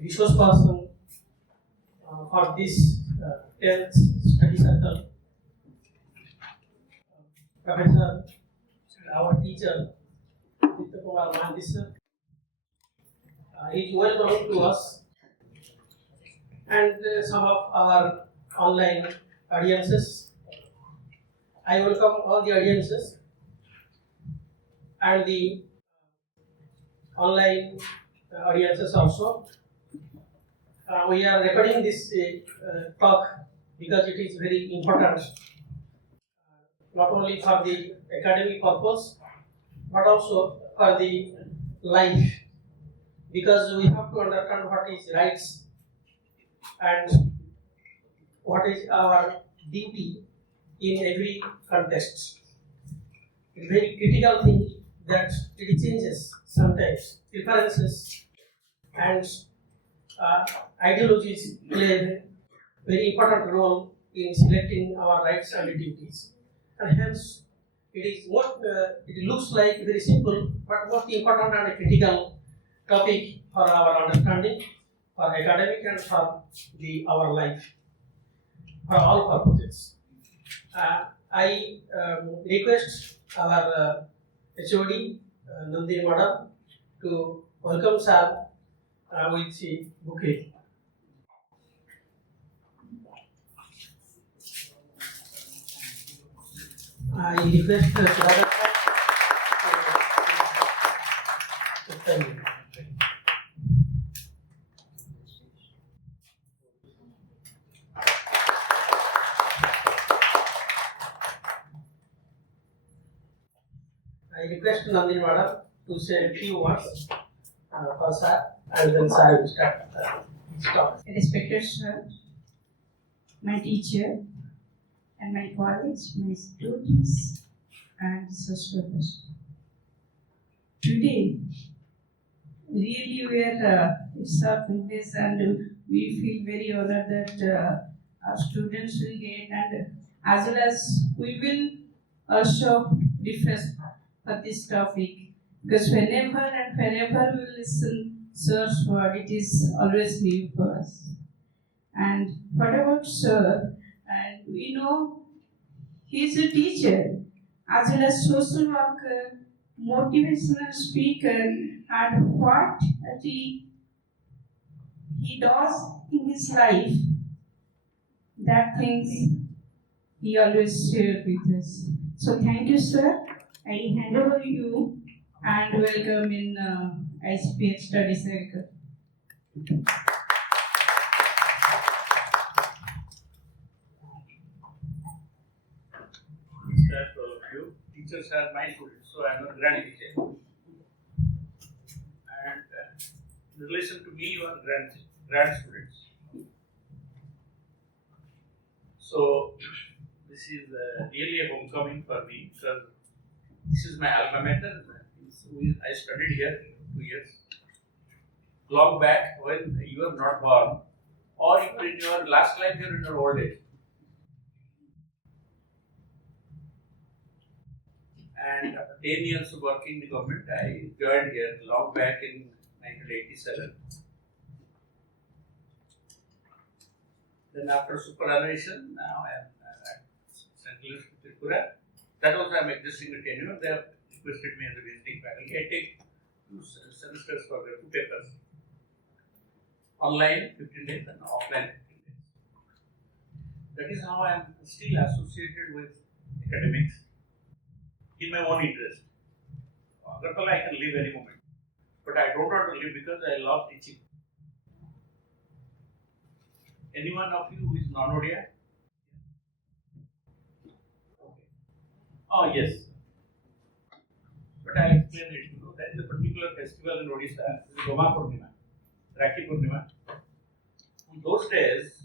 resource person for this 10th study circle, Professor, our teacher, Aditya Kumar Mohanty sir. He is well known to us and some of our online audiences. I welcome all the audiences and the online audiences also. We are recording this talk because it is very important, not only for the academic purpose, but also for the life, because we have to understand what is rights and what is our duty in every context. It's a very critical thing that it changes sometimes. Preferences and ideologies play a very important role in selecting our rights and duties, and hence it looks like very simple, but most important and a critical topic for our understanding, for academic and for our life, for all purposes. I request our HOD Nandini Madam to welcome sir with the bouquet. I request Saroj to thank you. I request Nandini Madam to say a few words for sir, and then sir will start his talk. Respected sir, my teacher, and my colleagues, my students, and subscribers. Today, really we are it's our privilege and we feel very honored that our students will get, and as well as we will also refresh for this topic, because whenever we listen sir's word, it is always new for us. And what about sir? And we know he is a teacher, as well as social worker, motivational speaker, and what he does in his life, that things he always shares with us. So thank you, sir. I hand over you and welcome in ICPH Study Circle. To all of you. Teachers are my students, so I am a grand teacher. And in relation to me, you are grand students. So this is really a homecoming for me, because this is my alma mater. I studied here 2 years. Long back, when you were not born, or you were in your last life, you were in your old age. And after 10 years of working in the government, I joined here long back in 1987. Then after superannuation, now I am at Central University Tripura. That also I am existing a tenure. They have requested me as a visiting faculty. I take 2 semesters for the 2 papers. Online 15 days and offline 15 days. That is how I am still associated with academics in my own interest. Agartala I can leave any moment, but I don't want to leave because I love teaching. Anyone of you who is non-Odia? Okay. Oh yes. But I'll explain it. You know, there is a particular festival in Odisha, this is Goma Purnima, Rakhi Purnima. On those days,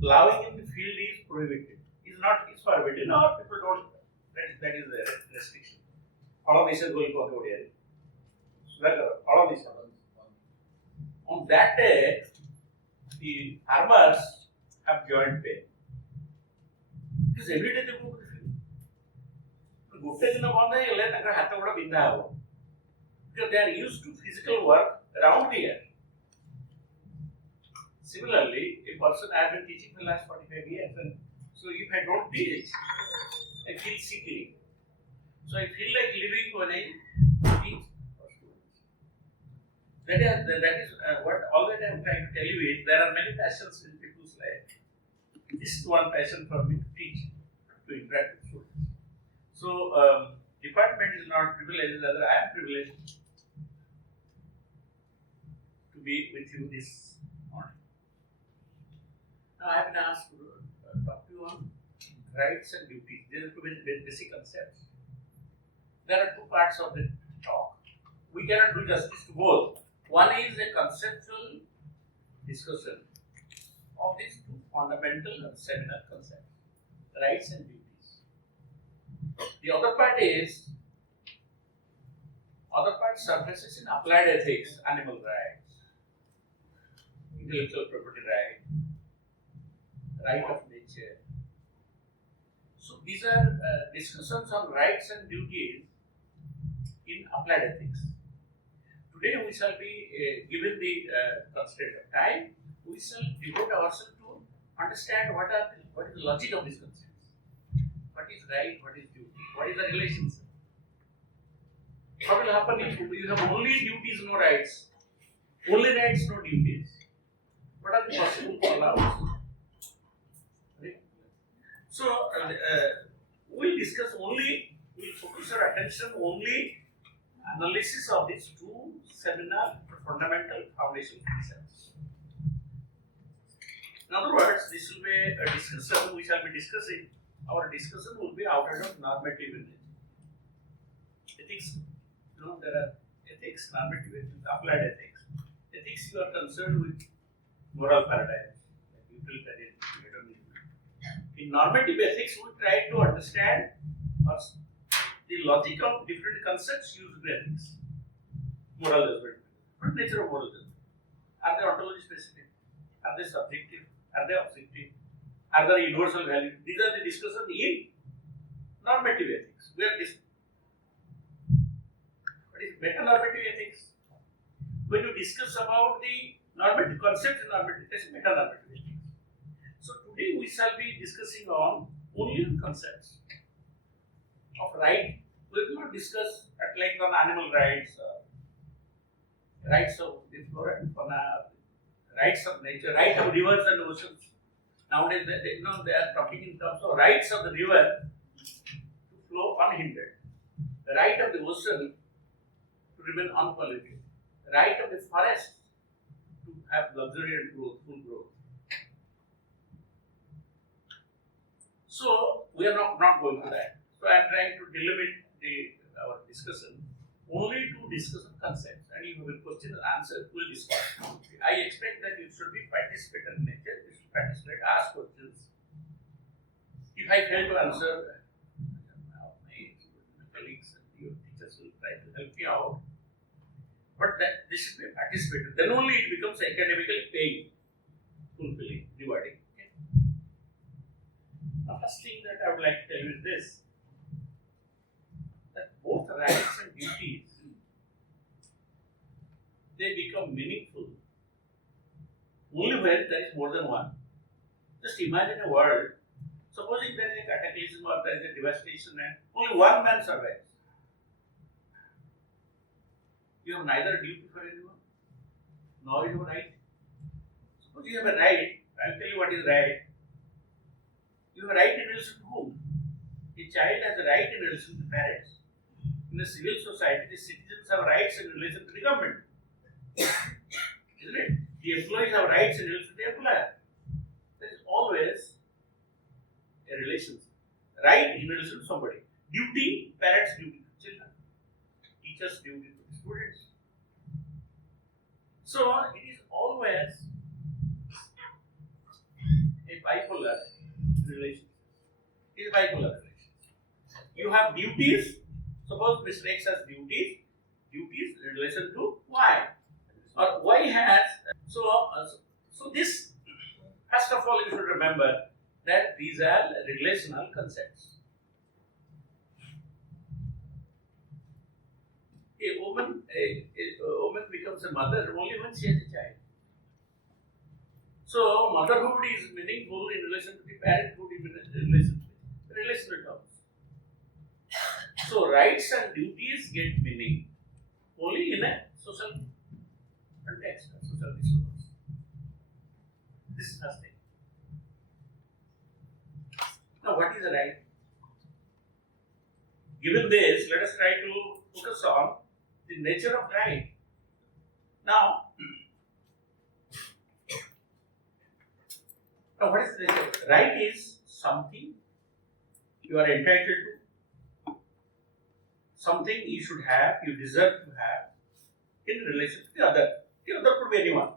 plowing in the field is prohibited. It's forbidden. No, people don't. That is the restriction. All of this is going for the ODI. All of this. On that day, the farmers have joint pay. Because every day they go to the field. Good day in the morning, because they are used to physical work around the year. Similarly, a person I have been teaching for the last 45 years, and so if I don't teach, I feel sickly. So I feel like living when I teach for students. That is what all that I am trying to tell you is there are many passions in people's life. This is one passion for me to teach, to interact with students. So department is not privileged, rather I am privileged to be with you this morning. Now I have been asked to talk to you on rights and duties. These are two very basic concepts. There are two parts of the talk. We cannot do justice to both. One is a conceptual discussion of these two fundamental and seminal concepts, rights and duties. The other part surfaces in applied ethics, animal rights, intellectual property right of nature. So these are discussions on rights and duties in applied ethics. Today we shall be given the constraint of time. We shall devote ourselves to understand what is the logic of these concepts. What is right? What is duty? What is the relationship? What will happen if you have only duties, no rights? Only rights, no duties. What are the possible fallouts? So we'll focus our attention only analysis of these two seminal fundamental foundation concepts. In other words, this will be a discussion we shall be discussing. Our discussion will be outside of normative religion. Ethics, there are ethics, normative ethics, applied ethics. Ethics, you are concerned with moral paradigms, like utilitarian, hedonism. In normative ethics, we try to understand the logic of different concepts used in ethics. Moral judgment. What nature of moral judgment? Are they ontology specific? Are they subjective? Are they objective? Are there universal values? These are the discussions in normative ethics. What is meta-normative ethics? When you discuss about the normative concepts in normative ethics, meta-normative ethics. So today we shall be discussing on only concepts of right. We will not discuss at length on animal rights, rights of the flora and fauna, rights of nature, right of rivers and oceans. Nowadays, they are talking in terms of rights of the river to flow unhindered, the right of the ocean to remain unpolluted, the right of the forest to have luxuriant growth, full growth. So we are not going to that. So I am trying to delimit our discussion only to discuss concepts, and if you will question and answer, we will discuss. I expect that you should be participatory in nature. You should participate, ask questions. If I fail to answer, my colleagues and your teachers will try to help me out. But that this should be participatory. Then only it becomes academically paying, fulfilling, rewarding. Okay? The first thing that I would like to tell you is this: that both rights and duties, they become meaningful only when there is more than one. Just imagine a world, supposing there is a cataclysm or there is a devastation and only one man survives. You have neither duty for anyone, nor you have a right. Suppose you have a right, I'll tell you what is right. You have a right in relation to whom? A child has a right in relation to parents. In a civil society, the citizens have rights in relation to the government. Isn't it? The employees have rights in relation to the employer. There is always a relationship. Right in relation to somebody. Duty, parents' duty to children. Teachers' duty to the students. So it is always a bipolar relationship. It is a bipolar relationship. You have duties. Suppose Mr. X has duties in relation to Y. Or Y has, so this, first of all, you should remember that these are relational concepts. A woman becomes a mother only when she has a child. So motherhood is meaningful in relation to the parenthood in relation to the relational terms. So rights and duties get meaning only in a social context, a social discourse. This is first thing. Now what is a right? Given this, let us try to focus on the nature of right. Now what is the nature? Right is something you are entitled to, something you should have, you deserve to have in relation to the other. The other could be anyone.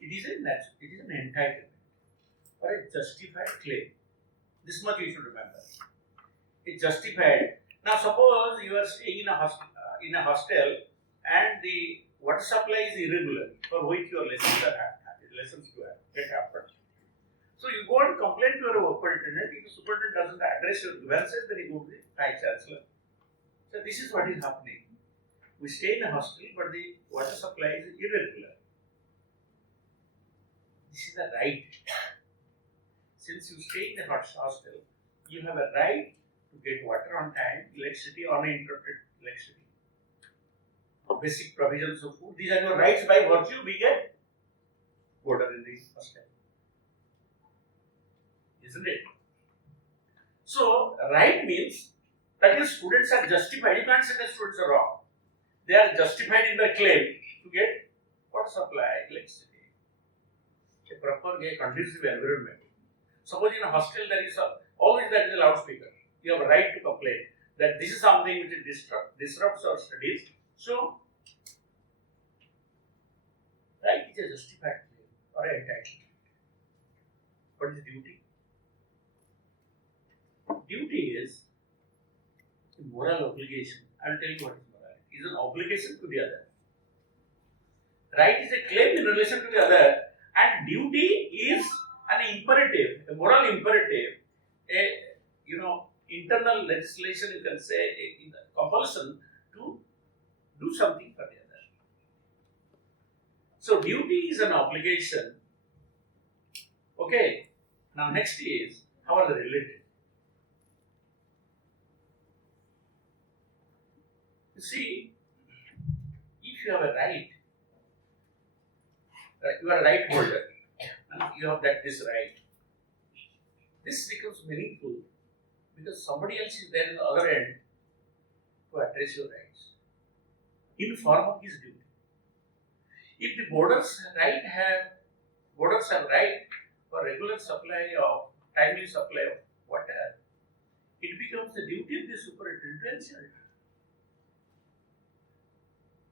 It is an entitlement or a justified claim. This much you should remember. It's justified. Now suppose you are staying in a hostel and the water supply is irregular for which your lessons get happened. So you go and complain to your superintendent. If the superintendent doesn't address your grievances, then you go to the vice chancellor. So this is what is happening. We stay in a hostel, but the water supply is irregular. This is a right. Since you stay in the hostel, you have a right to get water on time, electricity, uninterrupted electricity, basic provisions of food. These are your rights by virtue we get water in the hostel. Isn't it? So, right means that your students are justified. You can't say that students are wrong. They are justified in their claim to get water supply, electricity, a proper, conducive environment. Suppose in a hostel always there is a loudspeaker. You have a right to complain that this is something which disrupts our studies. So, right is a justified claim or an entitlement. What is duty? Duty is a moral obligation. I will tell you what is morality. It is an obligation to the other. Right is a claim in relation to the other, and duty is an imperative, a moral imperative, internal legislation, you can say, a compulsion to do something for the other. So duty is an obligation. Okay. Now next is, how are they related? You see, if you have a right, you are a right holder, and you have this right. This becomes meaningful because somebody else is there in the other end to address your rights in form of his duty. If the borders have right for regular supply of timely supply of water, it becomes the duty of the superintendent to ensure it.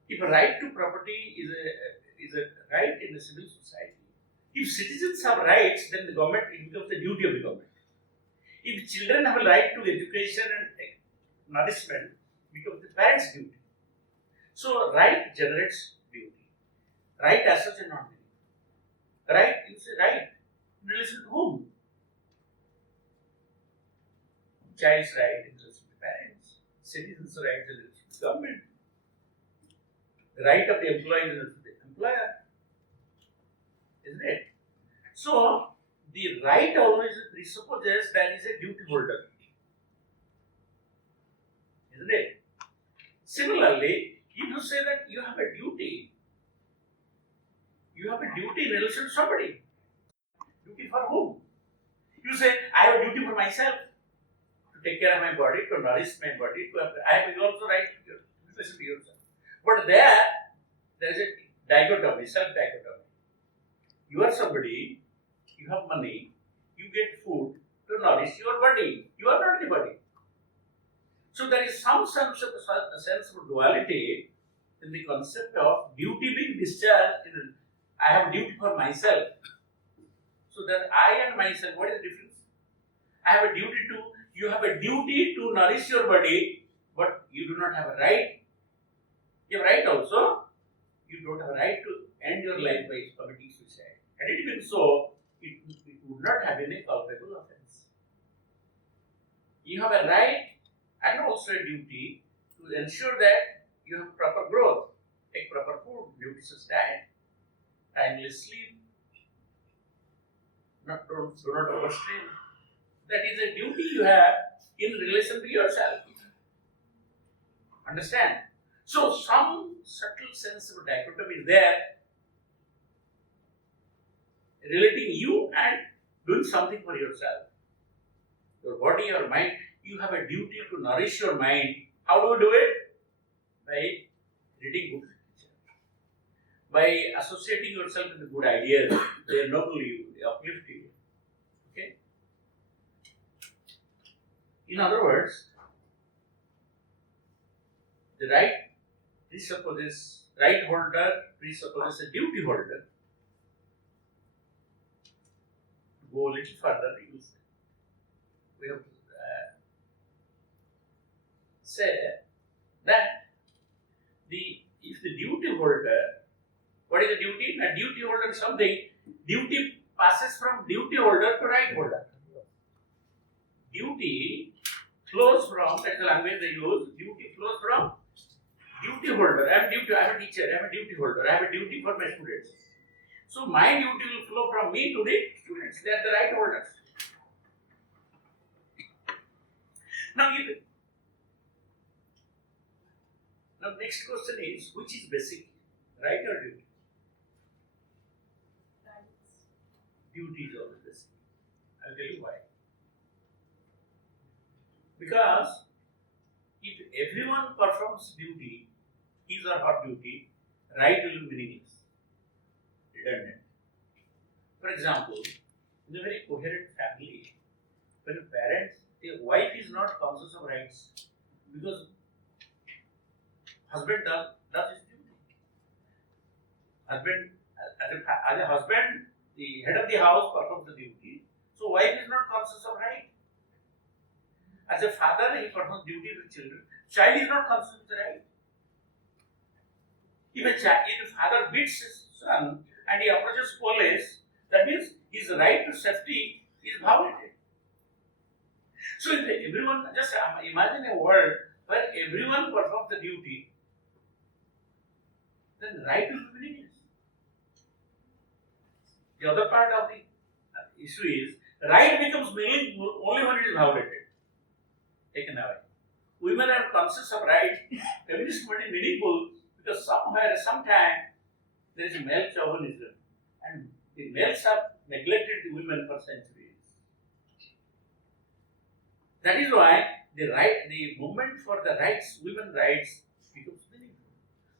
If a right to property is a right in a civil society, if citizens have rights, then it becomes the duty of the government. If children have a right to education and nourishment, it becomes the parents' duty. So, right generates duty. Right as such and not duty. Right, you say right. In relation to whom? Child's right in relation to parents. Citizens' right in relation to government. The right of the employee in relation to the employer. Isn't it? So, the right always presupposes there is a duty holder. Isn't it? Similarly, if you say that you have a duty in relation to somebody. Duty for whom? You say, I have a duty for myself to take care of my body, to nourish my body, I have also right to listen to yourself. But there is a dichotomy, self-dichotomy. You are somebody, you have money, you get food to nourish your body. You are not the body. So there is some sense of duality in the concept of duty being discharged. I have duty for myself. So that I and myself, what is the difference? You have a duty to nourish your body, but you do not have a right. You have a right also. You don't have a right to end your life by committing suicide. Had it been so, it would not have been a culpable offense. You have a right and also a duty to ensure that you have proper growth, take proper food, nutritious diet, timely sleep, do not overstrain. That is a duty you have in relation to yourself. Understand? So some subtle sense of dichotomy is there relating you and doing something for yourself. Your body, your mind, you have a duty to nourish your mind. How do you do it? By reading good literature. By associating yourself with good ideas, they ennoble you, they uplift you. Okay? In other words, the right holder presupposes a duty holder. To go a little further, we have to say that if the duty holder, what is the duty? A duty holder is something, duty passes from duty holder to right holder. Duty flows from, that's the language they use, duty flows from duty holder. I am a teacher, I am a duty holder, I have a duty for my students. So my duty will flow from me to the students, they are the right holders. Now next question is, which is basic, right or duty? Duty is always basic. I'll tell you why. Because if everyone performs duty, his or her duty, right will be meaningless, redundant. For example, in a very coherent family, when the wife is not conscious of rights, because husband does his duty. Husband, as a husband, the head of the house performs the duty, so wife is not conscious of right. As a father, he performs duty to children. Child is not conscious of the right. If a father beats his son and he approaches police, that means his right to safety is violated. So if everyone, just imagine a world where everyone performs the duty, then right will be meaningless. The other part of the issue is, right becomes meaningful only when it is violated, taken away. Women are conscious of right. Feminist movement is meaningful because somewhere, sometime, there is a male chauvinism, and the males have neglected the women for centuries. That is why the movement for the rights, women's rights, becomes meaningful.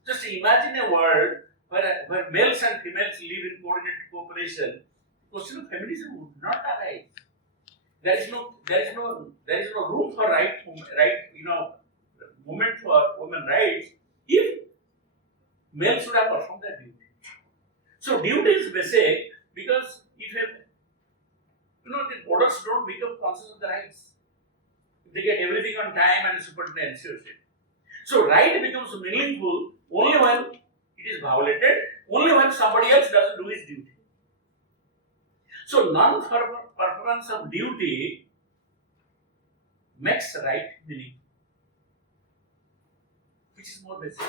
Just imagine a world where males and females live in coordinated cooperation. The question of feminism would not arise. There is no room for movement for women rights if males should have performed their duty. So duty is basic because if the voters don't become conscious of the rights, if they get everything on time and superintendent ensures it. So right becomes meaningful only when it is violated, only when somebody else doesn't do his duty. So non-performance of duty makes right meaningful. Which is more basic.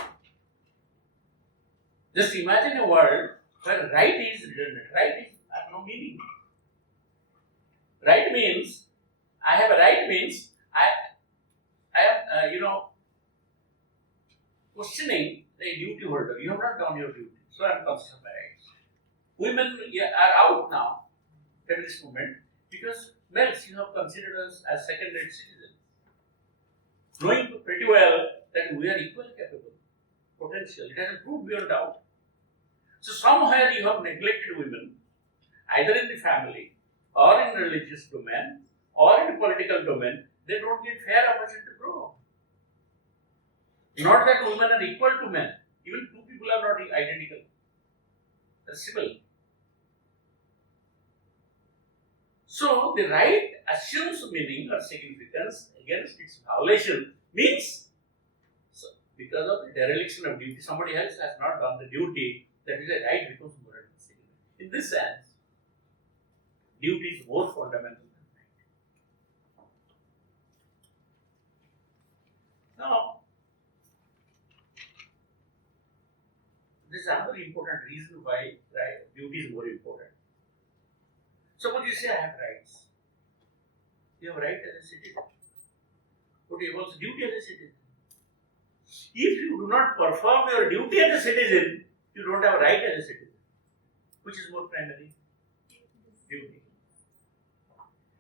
Just imagine a world where right is redundant. Right has no meaning. Right means, I have a right means, I am, questioning the duty holder. You have not done your duty, so I am conscious of my rights. Women are out now, feminist movement, because males you have considered us as second-rate citizens, knowing pretty well that we are equally capable, potential. It has proved beyond doubt. So somewhere you have neglected women, either in the family, or in religious domain, or in the political domain. They don't get fair opportunity to grow. Not that women are equal to men. Even two people are not identical. They're similar. So the right assumes meaning or significance against its violation. Means, so because of the dereliction of duty, somebody else has not done the duty, that is a right becomes more significant. In this sense, duty is more fundamental than right. Now, this is another important reason why duty is more important. Suppose you say I have rights. You have right as a citizen. But you have also duty as a citizen. If you do not perform your duty as a citizen, you don't have a right as a citizen. Which is more primary? Duty.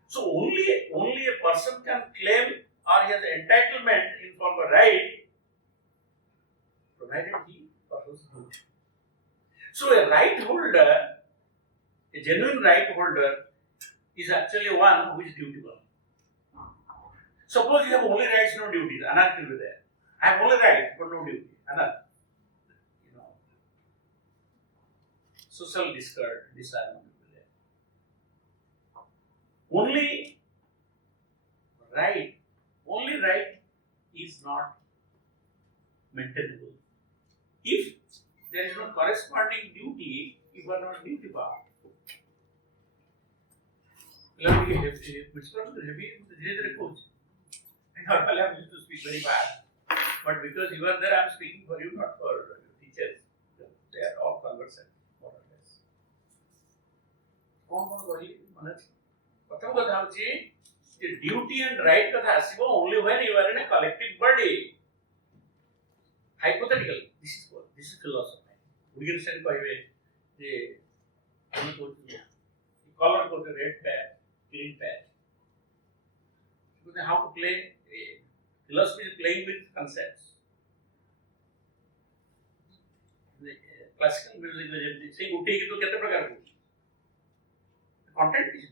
So only a person can claim or he has entitlement in form of right, provided he performs duty. So a right holder, a genuine right holder, is actually one who is dutiful. Suppose you have only rights, no duties, anarchy will be there. I have only rights, but no duty, anarchy. Social disarmament will be there. Only right is not maintainable. If there is no corresponding duty, you are not duty bound. Normally I used to speak very fast, but because you are there, I am speaking for you, not for teachers. They are all conversant, more or less. The duty and right only when you are in a collective body. Hypothetical. This is philosophy. We can say the color code, red patch, green patch. How to play? Philosophy is playing with concepts. The classical music, say uthi ki to kete prakar ki? Content is.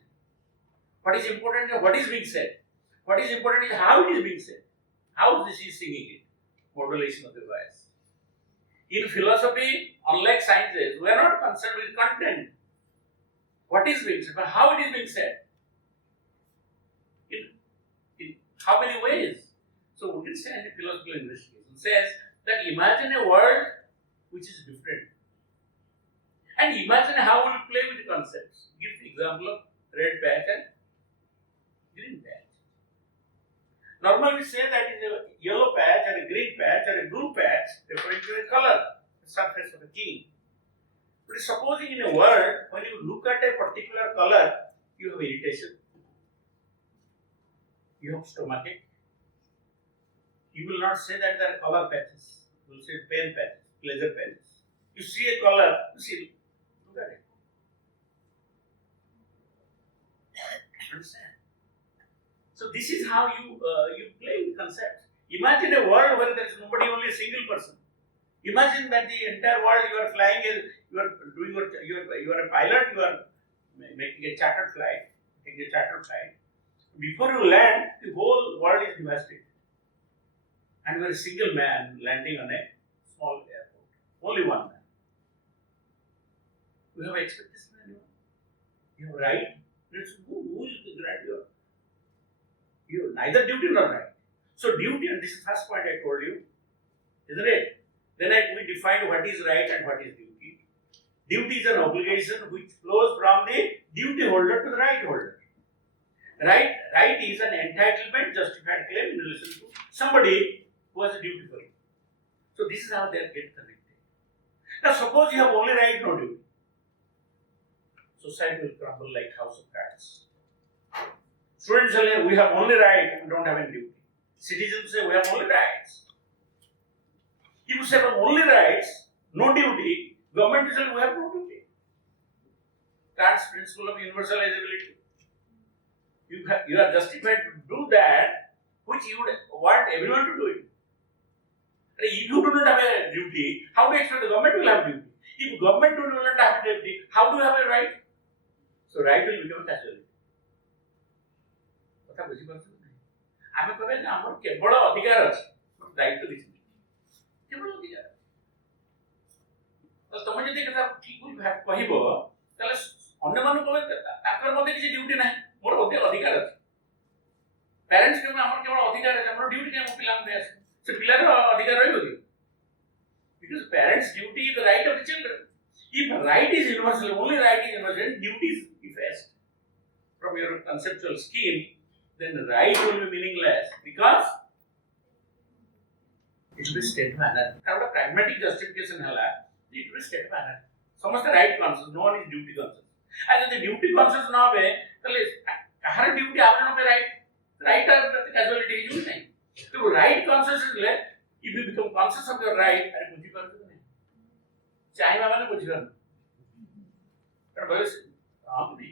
What is important is what is being said. What is important is how it is being said. How this is singing it. Modulation of the voice. In philosophy, unlike sciences, we are not concerned with content. What is being said, but how it is being said. In how many ways? So Wittgenstein in philosophical investigation says that imagine a world which is different. And imagine how we will play with the concepts. Give the example of red patch and green patch. Normally we say that is a yellow patch or a green patch or a blue patch referring to a color, the surface of a king. But supposing in a world, when you look at a particular color, you have irritation, you have stomachache. You will not say that there are color patches. You will say pain patches, pleasure patches. You see a color, you see, look at it. Understand? So this is how you play with concepts. Imagine a world where there is nobody, only a single person. Imagine that the entire world you are flying, you are a pilot, you are making a chartered flight, taking a chartered flight. Before you land, the whole world is devastated. And you are a single man landing on a small airport. Only one man. You have expectation anyone? You have right? Who is the right? You have neither duty nor right. So duty, and this is the first point I told you, isn't it? Then we defined what is right and what is duty. Duty is an obligation which flows from the duty holder to the right holder. Right is an entitlement, justified claim in relation to somebody who has a duty for you. So this is how they get connected. Now suppose you have only right, no duty. Society will crumble like house of cards. Students say we have only right, we don't have any duty. Citizens say we have only rights. If you say only rights, no duty, government will say we have no duty. Kant's principle of universalizability. You are justified to do that which you would want everyone to do it. If you do not have a duty, how do you expect the government will have duty? If government do not have a duty, how do you have a right? So right will become casualty. କଥା ବୁଝିପାରୁଛନ୍ତି ନାହିଁ ଆମେ କହିବା ଯେ ଆମର କେବଳ ଅଧିକାର ଅଛି ଦାୟିତ୍ୱ କିଛି ନାହିଁ କେବଳ ଅଧିକାର ତ ତମେ ଯଦି କଥା ଠିକ କହିବ ତାହେଲେ ଅନ୍ୟମାନଙ୍କୁ କହିବେ ତାଙ୍କର ମଧ୍ୟ କିଛି ଡ୍ୟୁଟି ନାହିଁ ମୋର ଅଧିକାର ଅଛି ପ୍ୟାରେଣ୍ଟସ୍ କହିବେ ଆମର କେବଳ ଅଧିକାର ଅଛି ଆମର ଡ୍ୟୁଟି ନାହିଁ ମୋ ପିଲାଙ୍କୁ ଦେଇ ଆସେ ସେ ପିଲାର ଅଧିକାର ରହିବ କି because parents duty is the right of the children if right is universal only right is universal duty is effaced from your conceptual scheme then the right will be meaningless because it will be state of anarchy. Now, pragmatic justification it will be state of anarchy. Samasta right conscious, no one is duty conscious. আর যদি duty conscious না হবে তাহলে কাহার duty আপনার হবে right আর casualty use নাই তো right conscious হলে if you become conscious of your right আরে বুঝি পারছো না চাইবা মানে বুঝি পারছো কারণ বয়স আপনি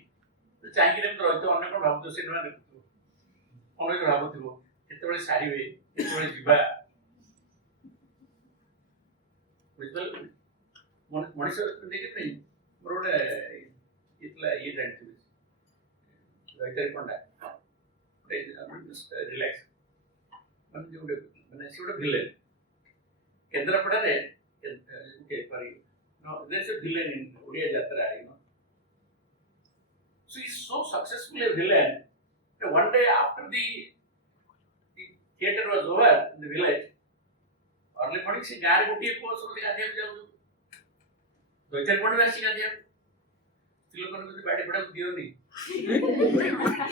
তো চাইকি নেম রইতো অন্য কোন ভাবতো সিনেমা দেখতো অনেক ভাবুଥିବ କେତେବେଳେ ସାରିବେ କେତେବେଳେ ଯିବା ବୁଝିପାରିଲେ ମଣିଷ ଦେଖିବେ ମୋର ଗୋଟେ ଇଥିଲା ଇଏ ଜାଣିଥିବେ ରହିତାରି ପଣ୍ଡା ରିଲାକ୍ସ ମାନେ ଯୋଉଟେ ମାନେ ସେ ଗୋଟେ ଭିଲେନ କେନ୍ଦ୍ରାପଡ଼ାରେ okay sorry no there's a villain in Odia Jatra, you know. So he's so successful a villain that one day after the theatre was over in the village, early morning se gaare gotiye puo sobe gaadhiya jau doitar pond basi gaadhiya tilokon ko badi pada diyo ni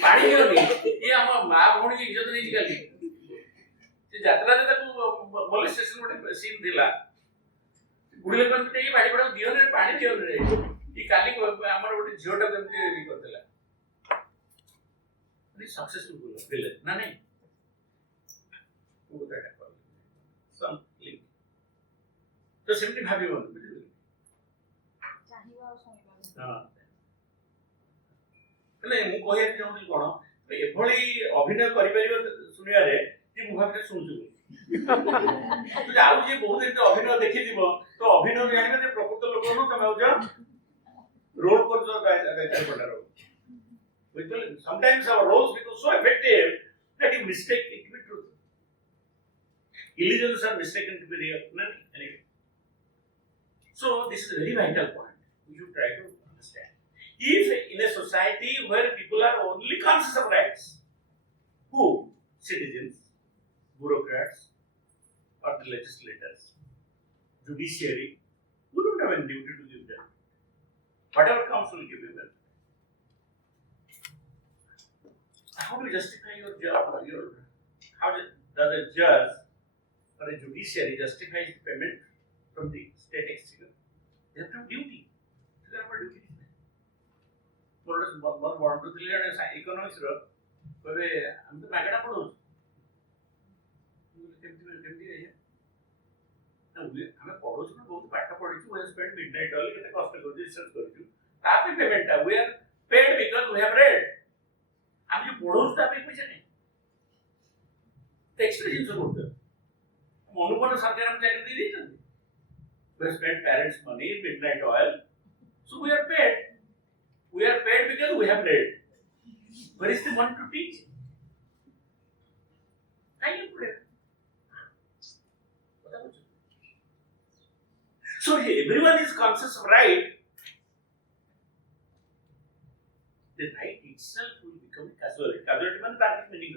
pani diyo ni ye ama ma bhoni ki izzat nahi kali se jatra re taku police station gote scene dila बुढ़ी लोग कहते हैं बाड़ी बड़ा दियो ने पानी दियो ने ये काली को हमारा वो झोटा करते हैं भी करते हैं नहीं सक्सेसफुल बोला ना नहीं वो बता है समथिंग तो सिंपली भाभी बोल चाहिए और सुनिए हां એટલે હું કહી ଚାହୁଁଛି କ'ଣ ଏଭଳି ଅଭିନୟ କରିପାରିବ ଶୁଣିବାରେ ଯେ ମୁଁ ଭାବିଲେ ଶୁଣୁଛୁ ତୁ ଆଉ ଯିଏ ବହୁତ ଏମିତି ଅଭିନୟ ଦେଖିଥିବ ତ ଅଭିନୟ ଜାଣିବେ ଯେ ପ୍ରକୃତ ଲୋକ ନୁହଁ ତମେ ହଉଛ ରୋଲ କରୁଛ ବୁଝିପାରିଲେ sometimes our roles become so effective that you mistake it to be truth illusions are mistaken to be real anyway so this is a very vital point we should try to understand if in a society where people are only conscious of rights who citizens bureaucrats or the legislators, judiciary, who don't have any duty to give them. Whatever comes will give you them. How do you justify your job? How does a judge or a judiciary justify the payment from the state exchequer? They have no duty. They have no duty. More to economics, I'm the magana produce. हमें पढ़ो छो बहुत पाठ पढ़ी छु we spend midnight all केते कष्ट कर रिसर्च कर छु तापे payment we are paid because we have read हम जो पढ़ो तापे पैसा नहीं एक्सपीरियंस करते मनोपन सरकार हम चाकरी दे दी we spend parents money midnight oil so we are paid because we have read where is the money to teach I am paid So everyone is conscious of right. The right itself will become casualty. Casualty means that meaning.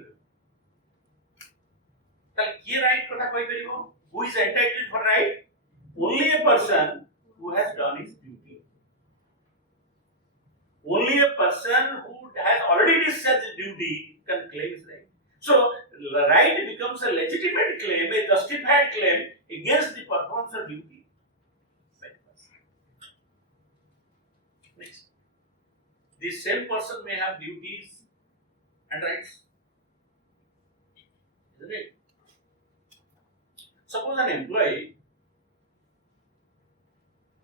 So, key right kotha koi paribo? Who is entitled for right? Only a person who has done his duty. Only a person who has already discharged his duty can claim his right. So, the right becomes a legitimate claim, a justified claim against the performance of duty. Next. The same person may have duties and rights. Isn't it? Suppose an employee,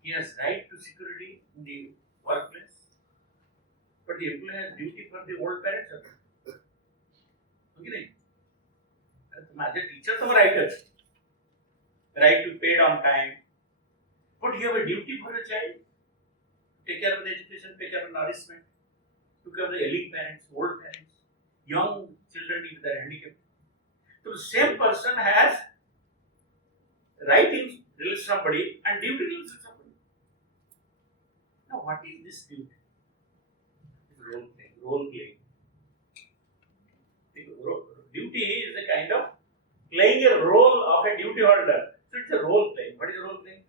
he has right to security in the workplace, but the employee has duty for the old parents. Okay? As a teacher, you have right to paid on time, but you have a duty for a child. Take care of the education, take care of nourishment, take care of the ailing parents, old parents, young children if they are handicapped. So the same person has right in relation to somebody and duty in relation to somebody. Now what is this duty? It's role playing. Duty is a kind of playing a role of a duty holder. So it's a role playing. What is role playing?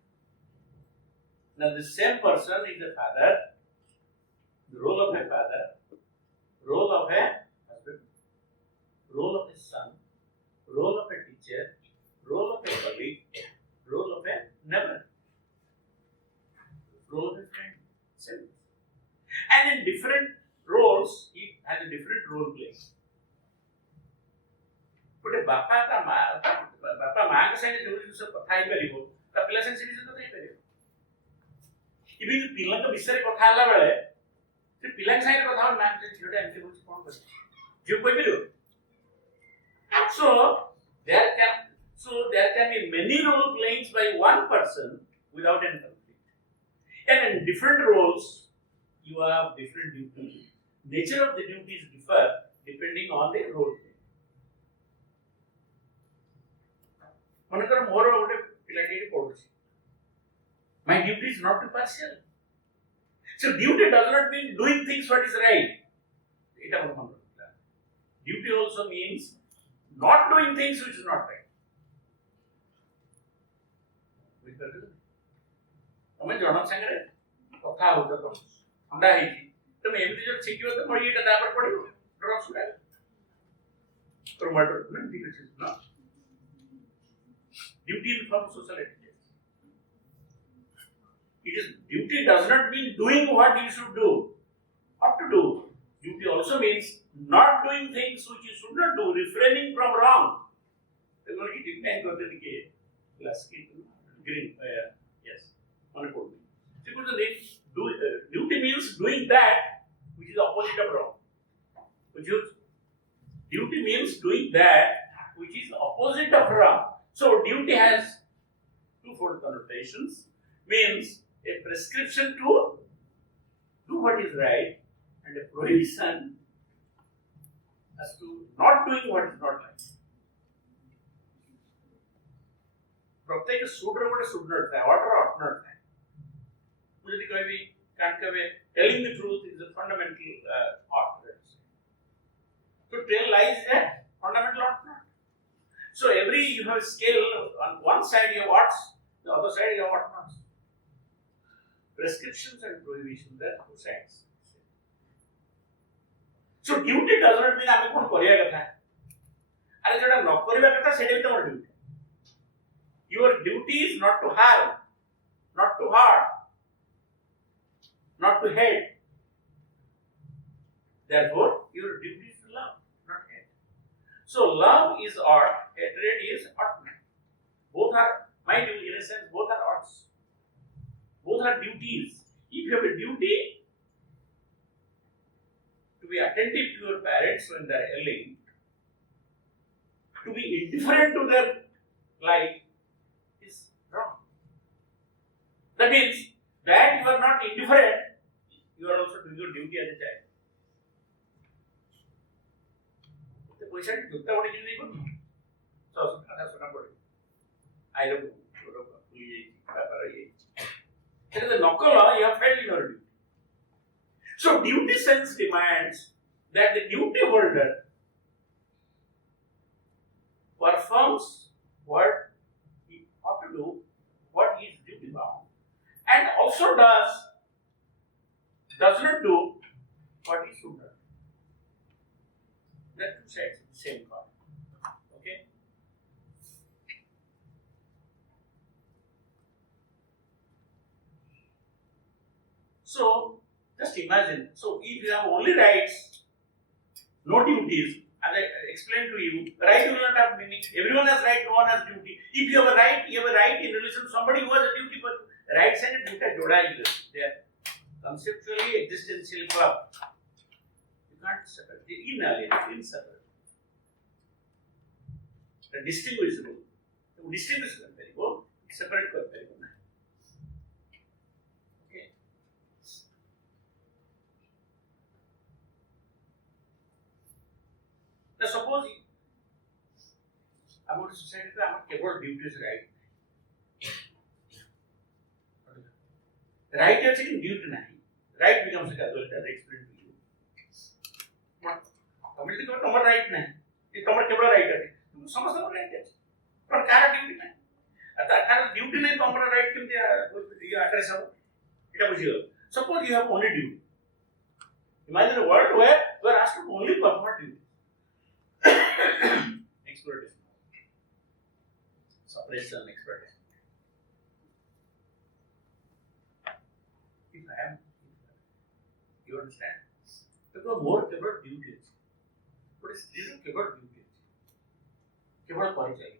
Now the same person is a father, the role of a father, role of a husband, role of a son, role of a teacher, role of a colleague, role of a neighbor, role of a friend. Same. And in different roles, he has a different role playing. But बापा माँ के संगे जो जिनसे कथा ही करिवो ता पिला संगे से कथा ही करिवो इबे पिला का विषय कथा हला बेले से पिला के संगे कथा ना से झियोटा एमसी बोल कोन कर जो कोई below so there can be many role playings by one person without any conflict, and in different roles you have different duties. Nature of the duties differ depending on the role play. मनकर मोर गोटे पिलाटी पढुछि my duty is not to partial, so duty does not mean doing things what is right. Eta मन मन duty also means not doing things which is not right. तमे जनक संगे कथा हो तो ठंडा है तमे एमती जो छिकियो तो मरी एटा दापर पडियो ड्रग्स उडा टमाटर में ठीक है ना duty in from social etiquette. It is duty does not mean doing what you should do, what to do. Duty also means not doing things which you should not do, refraining from wrong. They will get define करते हैं कि class की green yes one code. Because the duty means doing that which is opposite of wrong. Which is duty means doing that which is opposite of wrong. So duty has twofold connotations, means a prescription to do what is right and a prohibition as to not doing what is not right. प्रत्येक should or should not है, ought or ought not है. मुझे तो कभी can't कभी telling the truth is a fundamental ought. So tell lies is a fundamental ought not. So you have a scale on one side you have oughts, the other side you have ought nots. Prescriptions and prohibitions, there are two sides. So duty does not mean आमे कौन करिया कथा है. अरे जोड़ा न करिया कथा सेटे भी तुम्हारा duty. Your duty is not to harm, not to hurt, not to hate. Therefore, your duty is to love, not hate. So love is ought, hatred is ought not. Both are, mind you, in a sense, both are oughts. Both are duties. If you have a duty to be attentive to your parents when they are ailing, to be indifferent to their life is wrong. That means that you are not indifferent, you are also doing your duty as a child. The question is, what is the issue? So, I don't know. It is a knuckle law, you have failed in your duty. So, duty sense demands that the duty holder performs what he ought to do, what he is duty bound, and also does not do what he should not. There are two sides of the same coin. Okay? So, just imagine. So, if you have only rights, no duties, as I explained to you, right will not have meaning. Everyone has right, no one has duty. If you have a right, you have a right in relation to somebody who has a duty, but rights and duty are joda. They are conceptually, existentially clubbed. You can't separate. They are inalienable, inseparable. They are distinguishable. Distinguishable, very good. Separate, very good. Now suppose about society का हमारे केवल duties right. Right है लेकिन duty नहीं. Right becomes a casual as I explained to you. Community को तुम्हारा right नहीं. ये तुम्हारा केवल right है. तुम समझते हो right है. पर क्या duty नहीं. अतः क्या duty नहीं तुम्हारा right क्यों दिया? ये address हो. इटा बुझियो. Suppose you have only duty. Imagine a world where you are asked to only perform duty. Exploitation, suppression, exploitation. If I am, you You understand? Because more केवल duty है, but स्त्री को केवल duty है, केवल परिचय.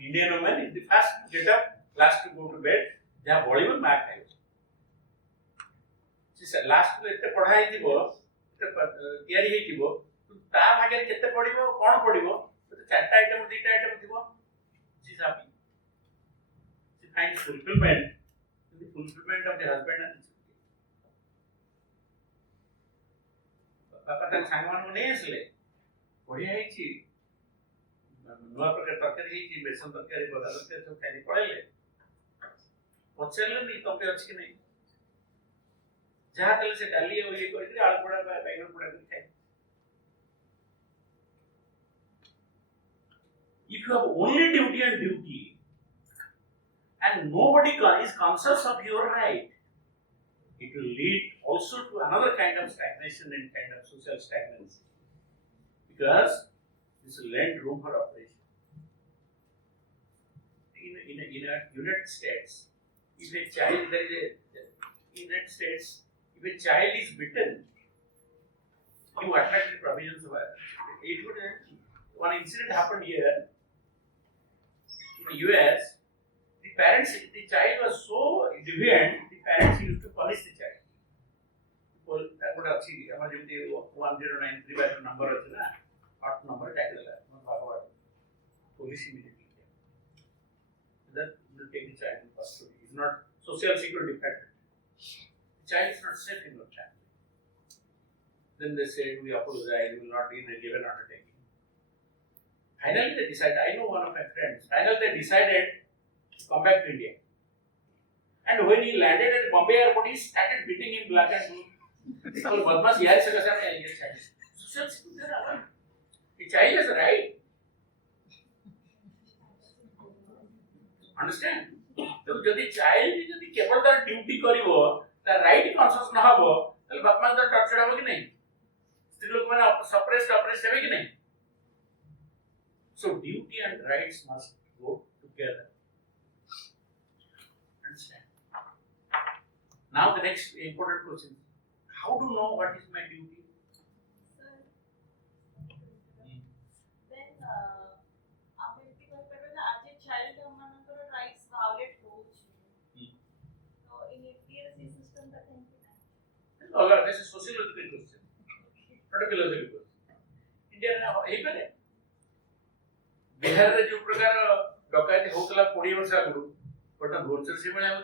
Indian woman is the first to get up, last to go to bed. जहाँ body में मार खाए. जिसे लास्ट में इतने पढ़ाई थी वो, इतने तैयारी ही थी वो, तो ता भागे कितने पढ़ी वो, कौन पढ़ी वो, तो चारटा आइटम दीटा आइटम थी वो, जिस आप she finds fulfillment in the fulfillment of the husband and the children. बापा तक सांगवान को नहीं इसलिए, बढ़िया ही चीज, नवा प्रकार तरकारी ही चीज, बेसन तरकारी बता सकते हैं तो खाली पढ़े ले, पचल नहीं तो पे अच्छी नहीं. जहाँ तले से डाली है वो ये कोई आलू पड़ा है बैंगन पड़ा है खाए. If you have only duty and duty, and nobody is conscious of your right, it will lead also to another kind of stagnation and kind of social stagnancy, because this will lend room for operation. In a United States, if a child there is a United States. If a child is bitten, you attract the provisions of it. One incident happened here in the US. The child was so deviant, the parents used to punish the child. Well, that would have seen emergency 1093 by the number of the hot number tackle. Police immediately came. That will take the child in custody. It's not social security factor. Child is not safe in your family. Then they said, we apologize, we will not be give an undertaking. Finally they decided, I know one of my friends, finally they decided to come back to India. And when he landed at Bombay airport, he started beating him black and blue. So Badmas here is a child. Social security, the child has a right. Understand? So if the child is capable of duty karibo, the right conscious ना हो, तो बाप माँ तो torture होगा कि नहीं? स्त्री लोग में suppressed है कि नहीं? So duty and rights must go together. Understand? Now the next important question: how to know what is my duty? Sir, when आप ऐसे कर रहे हो ना, आज एक child हमारा तो rights violate हो चुके हैं. तो in APS system का thing Allah, this is sociological question, not a philosophical question. India में यही पर है. बिहार में जो प्रकार डॉक्टर होतला 20 वर्ष आगुरु, बट भोजन से बना हो.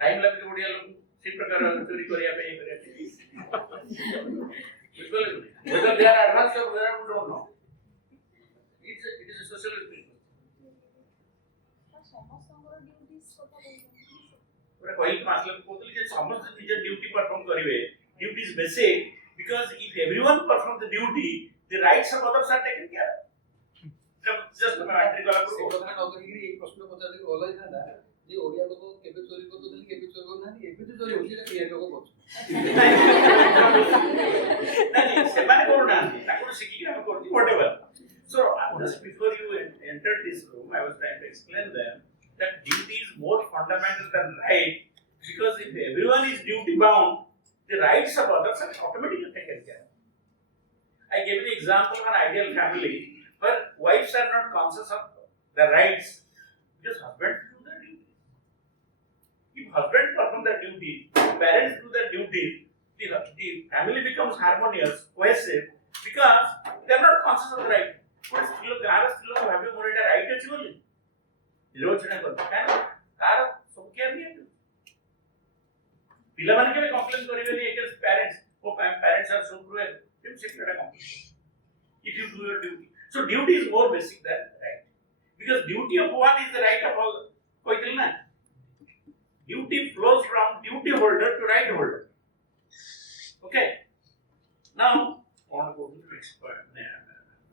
टाइम लगे तो बढ़िया लोग सी प्रकार चोरी करिया पे ये करिया. बिल्कुल. Whether they are advanced or whether we don't know. It is a sociological question. समस्त duties को तो वही मतलब बोलते हैं कि समस्त निज ड्यूटी परफॉर्म करिवे. Duty is basic because if everyone performs the duty, the rights of others are taken care of. Just मैं आंटी को आपको एक बात नौकरी की एक प्रश्न पता नहीं बोला ही ना जी ओडिया लोगों केबे चोरी को तो केबे चोरी को नहीं एबे तो चोरी होती है क्लियर लोगों को नहीं सेमाने करो ना ताको सिकी के हम करती whatever. So just before you entered this room, I was trying to explain them that duty is more fundamental than right, because if everyone is duty bound, the rights of others are automatically taken care of. I gave the example of an ideal family where wives are not conscious of their rights because husbands do their duties. If husbands perform their duties, parents do their duties, the family becomes harmonious, cohesive, because they are not conscious of the right. But still, भाभी मोरे इटा right अच्छी बोली. निर्वचन करते हैं, तार सब क्या भी है. पिलामान के भी complain करेंगे नहीं against parents. वो parents are so cruel. क्यों सिर्फ इटा complain? If you do your duty, so duty is more basic than right, because duty of one is the right of all. कोई चल ना? Duty flows from duty holder to right holder. Okay. Now, I want to go to the next point.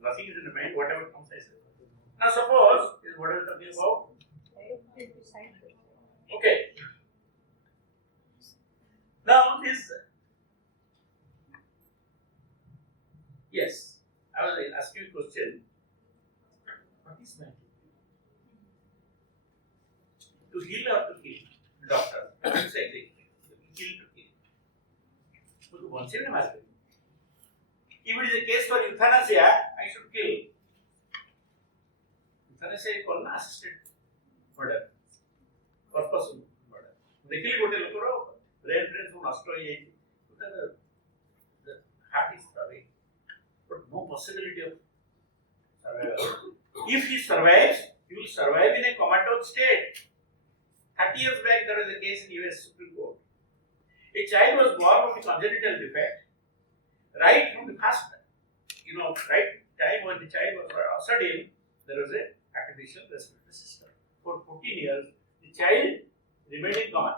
Nothing is in the mind. Whatever comes, I say. Now, suppose is what I was talking about. Okay. Now this. Yes, I was asking you a question. What is my duty? To heal or to kill? Doctor. I say kill to kill. If it is a case for euthanasia, I should kill. Euthanasia is called assisted murder, purposeful murder. ଦେଖିଲି ଗୋଟେ ଲୋକର brain ସବୁ ନଷ୍ଟ ହେଇଯାଇଛି, the heart is surviving, but no possibility of survival. If he survives, he will survive in a comatose state. 30 years back, there was a case in US Supreme Court. A child was born with a congenital defect. Right from the first, right time when the child was ushered in, there was a artificial respiratory system. For 14 years, the child remained in coma.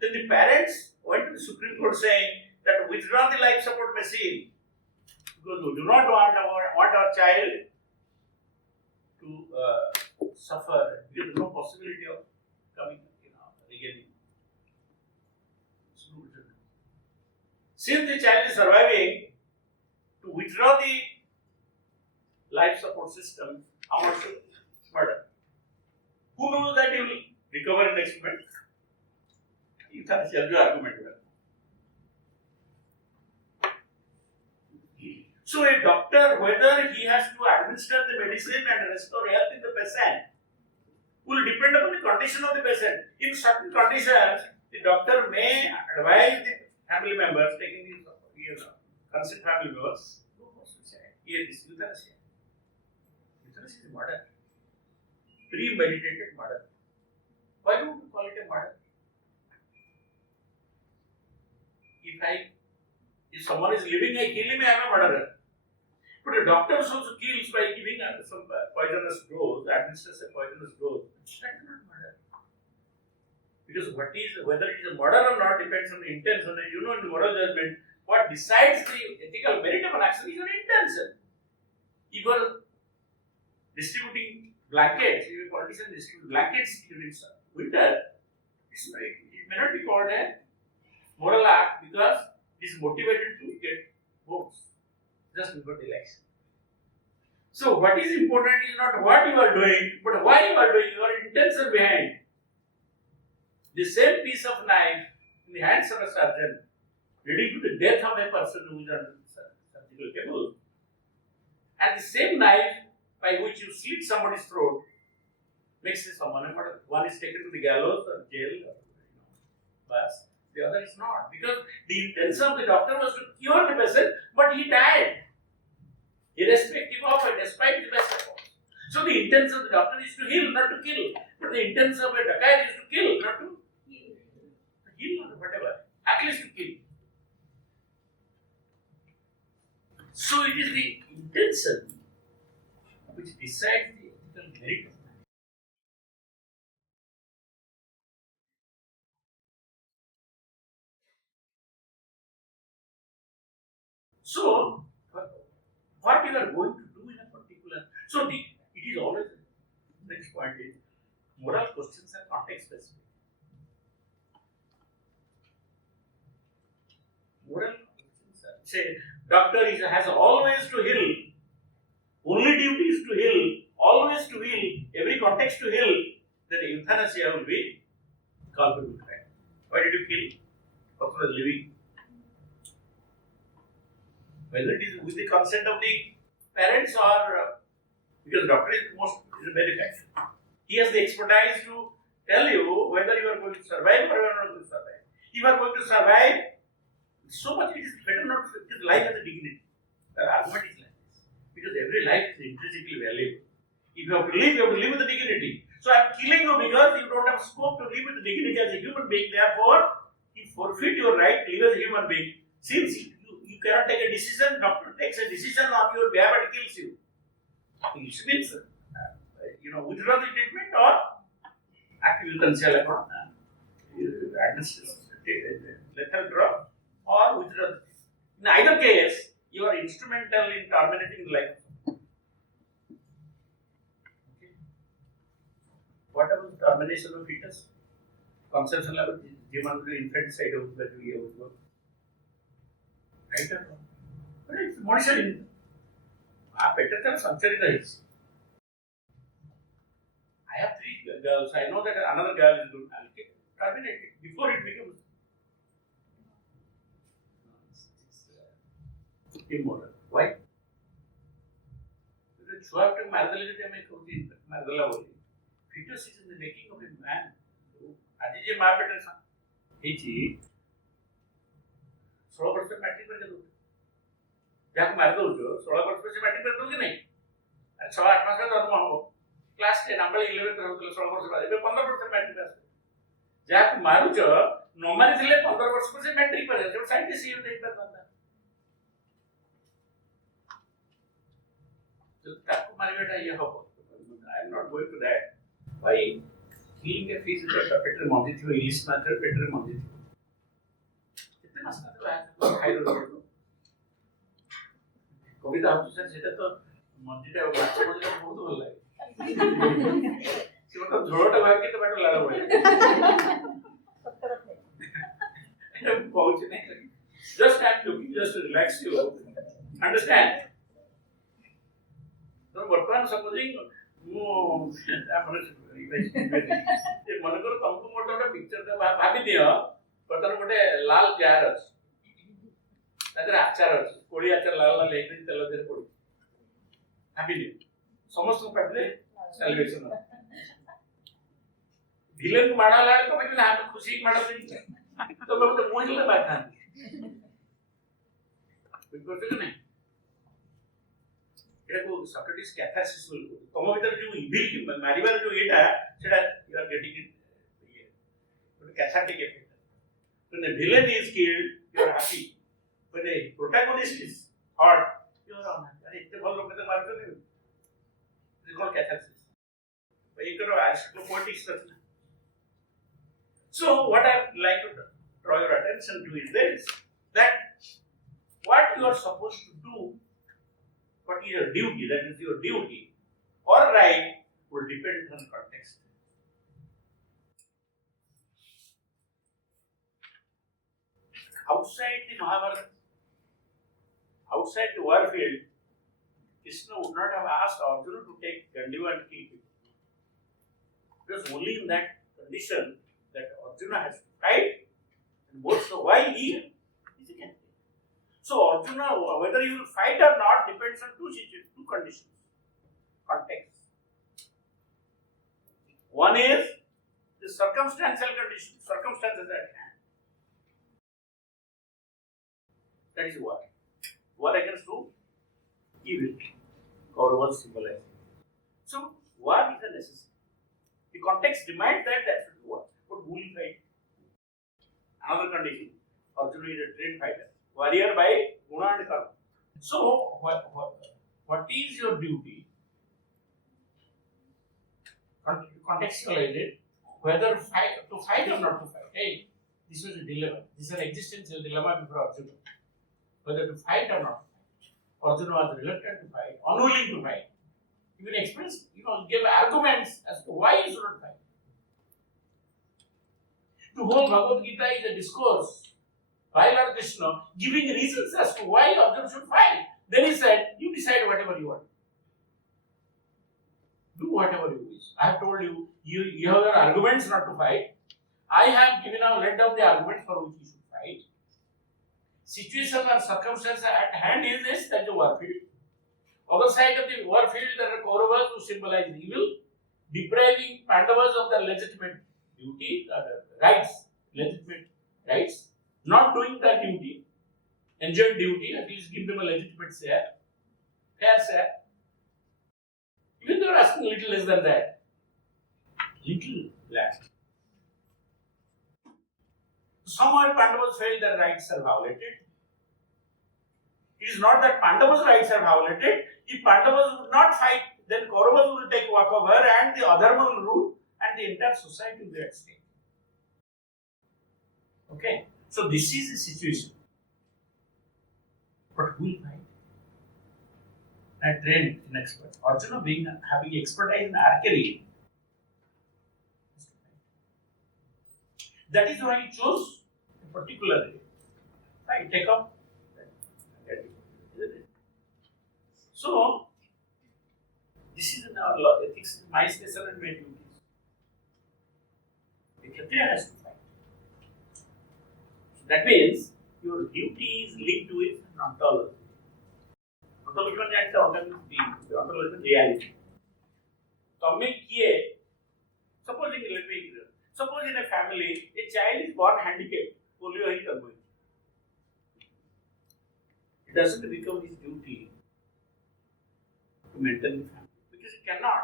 Then the parents went to the Supreme Court saying that withdraw the life support machine because we do not want our child to suffer. There is no possibility of coming, regaining. Since the child is surviving, to withdraw the life support system amounts to murder. Who knows that he will recover in next month? You can tell your argument. So a doctor, whether he has to administer the medicine and restore health in the patient, will depend upon the condition of the patient. In certain conditions, the doctor may advise the family members, taking the consent family members, here this euthanasia. Euthanasia is murder. Premeditated murder. Why don't we call it a murder? If someone is living, I kill him, I am a murderer. But a doctor also kills by giving some poisonous dose, administers a poisonous dose. That is not murder. Because whether it is a murder or not depends on the intention. In moral judgment, what decides the ethical merit of an action is your intention. If you are distributing blankets, if a politician distributes blankets during winter, it may not be called a moral act because it is motivated to get votes just before the election. So what is important is not what you are doing, but why you are doing, your intention behind. The same piece of knife in the hands of a surgeon leading to the death of a person who is on surgical table, and the same knife by which you slit somebody's throat makes someone a murderer. One is taken to the gallows or jail, but the other is not, because the intention of the doctor was to cure the patient, but he died, irrespective of it, despite the best efforts. So the intention of the doctor is to heal, not to kill. But the intention of a dacoit is to kill, not to heal or whatever. At least to kill. So it is the intention which decides the ethical merit of man. So, what you are going to do in a particular, it is always, next point is, moral questions are context specific. Moral questions are, say, doctor has always to heal, only duty is to heal, always to heal, every context to heal, then euthanasia will be culpable crime. Why did you kill? Person was living. Whether it is with the consent of the parents or because doctor is a benefactor. He has the expertise to tell you whether you are going to survive or you are not going to survive. If you are going to survive, so much it is better not to take life as a dignity. The argument is like this. Because every life is intrinsically valuable. If you have to live, you have to live with the dignity. So I am killing you because you don't have scope to live with the dignity as a human being. Therefore, you forfeit your right to live as a human being. Since you cannot take a decision, doctor takes a decision on your behalf and kills you. Which means, withdraw the treatment or active euthanasia, lethal drug, or withdraw. In either case, you are instrumental in terminating life. Okay. What about the termination of fetus? Conception level, human infanticide of the work. Right or wrong? Right, monitoring. Better than sanctuary rights. I have 3 girls. I know that another girl is good. I'll terminate it before it becomes. immoral. Why? Because ଛୁଆଟେ ମାରିଦେଲେ ଯଦି ଆମେ କହୁଛି ମାରିଦେଲା ବୋଲି fetus is in the making of a man. ଆଜି ଯେ ମା ପେଟରେ ହେଇଛି 16 ବର୍ଷ ମାଟ୍ରିକ ପରୀକ୍ଷା ଦଉଛୁ ଯାହାକୁ ମାରି ଦଉଛ 16 ବର୍ଷ ସେ ମାଟ୍ରିକ ପରୀକ୍ଷା ଦଉ କି ନାହିଁ 6-8 ମାସରେ ଜନ୍ମ ହବ କ୍ଲାସ 10 ଆମ ବେଳେ 11 ରହୁଥିଲେ 16 ବର୍ଷ ବାଦ ଏବେ 15 ବର୍ଷ ମାଟ୍ରିକ ପାସ୍ ଯାହାକୁ ମାରୁଛ ନ ମାରିଥିଲେ 15 ବର୍ଷ ପରେ ସେ ମାଟ୍ରିକ ପାସ୍ ସେ ସାଇଣ୍ଟିଷ୍ଟ ହେଇପାରିଥାନ୍ତା ଯଦି ତାକୁ ମାରିବାଟା ଇଏ ହବ I am not going to that. Why killing a fish is a petre mongitio ilis matter petre mongitio. कितने मास का तो है खाइरो रोड कविता हम सर सेटा तो मंजिटा बात बोलले बहुत ଭଲ ଲାଗେ ସେ ଗୋଟେ ଝୋଳଟା ଭାଗ କେତେ ବାଟ ଲାଳ ବୋଳେ କହୁଛି ନାହିଁ just I'm looking just to relax you understand तो वर्तमान सपोजिंग ମୁଁ ଆପଣ ମନେକର ତମକୁ ଗୋଟେ ଗୋଟେ ପିକ୍ଚର ଭାବି ଦିଅ ବର୍ତ୍ତମାନ ଗୋଟେ ଲାଲ ଜାର ଅଛି ତା ଦେହରେ ଆଚାର ଅଛି କୋଳି ଆଚାର ଲାଲ ଲାଲ ହେଇକି ତେଲ ଦେହରେ ପଡୁଛି ଭାବି ଦିଅ ସମସ୍ତଙ୍କ ପାଟିରେ ସାଲଭେସନ ଭିଲେନକୁ ମାଡ଼ ହେଲା ବେଳେ ତମେ କିନ୍ତୁ ଆମେ ଖୁସି ମାଡ଼ ଦେଇଛ ତମେ ଗୋଟେ ମୁହଁରେ ବାଥାନ୍ତି ବୁଝିପାରୁଛ କି ନାହିଁ ଏଟାକୁ ସକ୍ରେଟିସ୍ କ୍ୟାଥାରସିସ୍ ବୋଲି କହୁ ତମ ଭିତରେ ଯୋଉ ଇଭିଲ୍ ମାରିବାର ଯୋଉ ଏଟା ସେଟା you are getting it ଗୋଟେ cathartic effect when the villain is killed you are happy when the protagonist is hurt you are unhappy अरे इतने ଭଲ लोग तो मारते नहीं it's called catharsis भाई करो poetics Rachna so what I would like to draw your attention to is this that what you are supposed to do what is your duty, that is your duty or right will depend on context. Outside the Mahabharata, outside the war field, Krishna would not have asked Arjuna to take Gandiva and kill people. It was only in that condition that Arjuna has to fight and both so why he is again. So Arjuna, whether you will fight or not depends on two conditions, context. One is the circumstantial condition, circumstances at hand. That is war. War against who? Evil. Kauravas symbolize. So war is a necessity. The context demands that should be war. But who will fight? Another condition. Arjuna is a trained fighter. Warrior by guna and karma. So, what is your duty? Contextualize it. Whether to fight or not to fight. Hey, this was a dilemma. This is an existential dilemma before Arjuna. Whether to fight or not. Arjuna was reluctant to fight, unwilling to fight. Even expressed, gave arguments as to why he should not fight. The whole Bhagavad Gita is a discourse by Lord Krishna, giving reasons as to why Arjuna should fight. Then he said, you decide whatever you want. Do whatever you wish. I have told you, you have your arguments not to fight. I have laid down the arguments for which you should fight. Situation or circumstance at hand is this, that the war field. Other side of the war field, there are Kauravas who symbolize evil, depriving Pandavas of their legitimate duty, rights, legitimate rights. Not doing their duty, enjoying duty, at least give them a legitimate share, fair share. Even they were asking little less than that. Little less. Somehow Pandavas felt their rights are violated. It is not that Pandavas' rights are violated. If Pandavas would not fight, then Kauravas will take walkover and the Adharma will rule and the entire society will be at stake. Okay? So this is the situation. But who will fight? I trained an expert. Arjuna having expertise in archery. That is why he chose a particular fight. Take up. So this is in our law, ethics, my special and my duties. The Kshatriya has to fight. That means your duty is linked to it, not all. Ontology means reality. तमे किए supposing let me suppose in a family a child is born handicapped polio ही कर बोल it doesn't become his duty to maintain the family because he cannot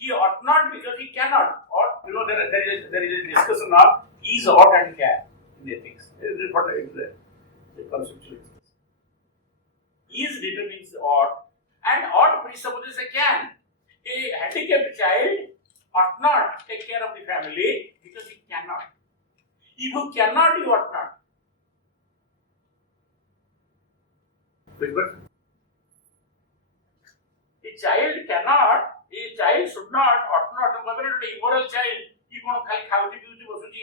he ought not because he cannot or there is a discussion of is ought and can in ethics there is a conceptual discussion is determines ought and ought presupposes a can. A handicapped child ought not take care of the family because he cannot. If you cannot, you ought not. A child cannot, a child should not, ought not. An immoral child, he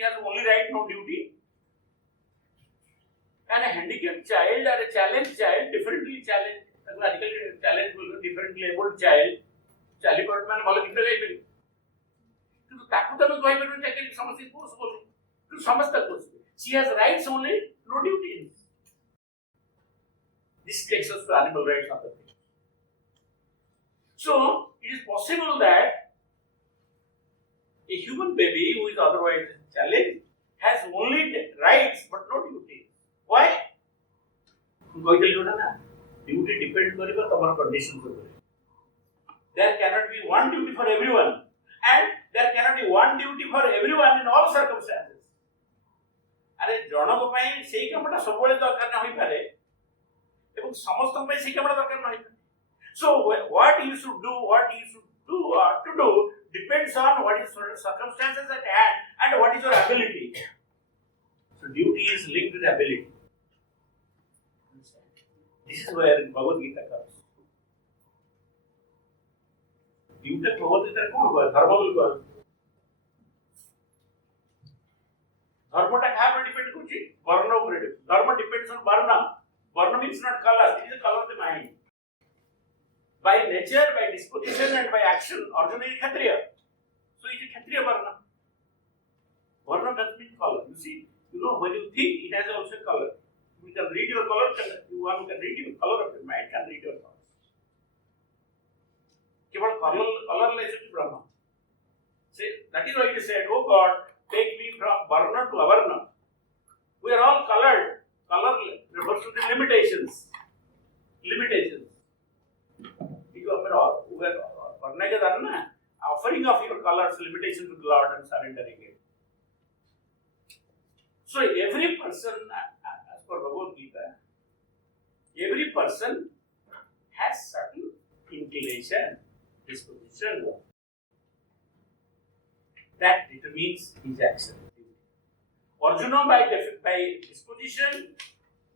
has only right, no duty. And a handicapped child or a challenged child, differently challenged, differently abled child, चाली percent मैंने भले गीत गाई पारि किंतु ताकू तमे कहि परबे चाकरी समस्त पुरुष बोली किंतु समस्त पुरुष she has rights only no duties this takes us to animal rights of the thing so it is possible that a human baby who is otherwise challenged has only rights but no duties why कहि देलु ना duty depend करिबा तमर condition पर there cannot be one duty for everyone and there cannot be one duty for everyone in all circumstances अरे जनक पई सेही कामटा सबले दरकार न होई पारे एवं समस्त पई सेही कामटा दरकार न होई so what you should do to do depends on what is circumstances at hand and what is your ability so duty is linked with ability this is where Bhagavad Gita comes duty Bhagavad Gita कौन हुआ धर्म बोल को धर्मटा कहाँ पर depend करछि वर्ण ऊपर धर्म डिपेंड्स ऑन वर्ण means not color it is the color of the mind by nature by disposition and by action Arjuna is kshatriya so it is kshatriya varna does mean color you see you know when you think it has also color you can read your color one can read your color of your mind can read your color केवल colorless is Brahma. See, that is why he said, "Oh God, take me from Varna to Avarna." We are all colored. Color refers to the limitations. Varna के दान ना offering of your colors, limitation to the Lord and surrendering it. So every person, as per Bhagavad Gita, every person has certain inclination. Disposition that determines his action. Arjuna by disposition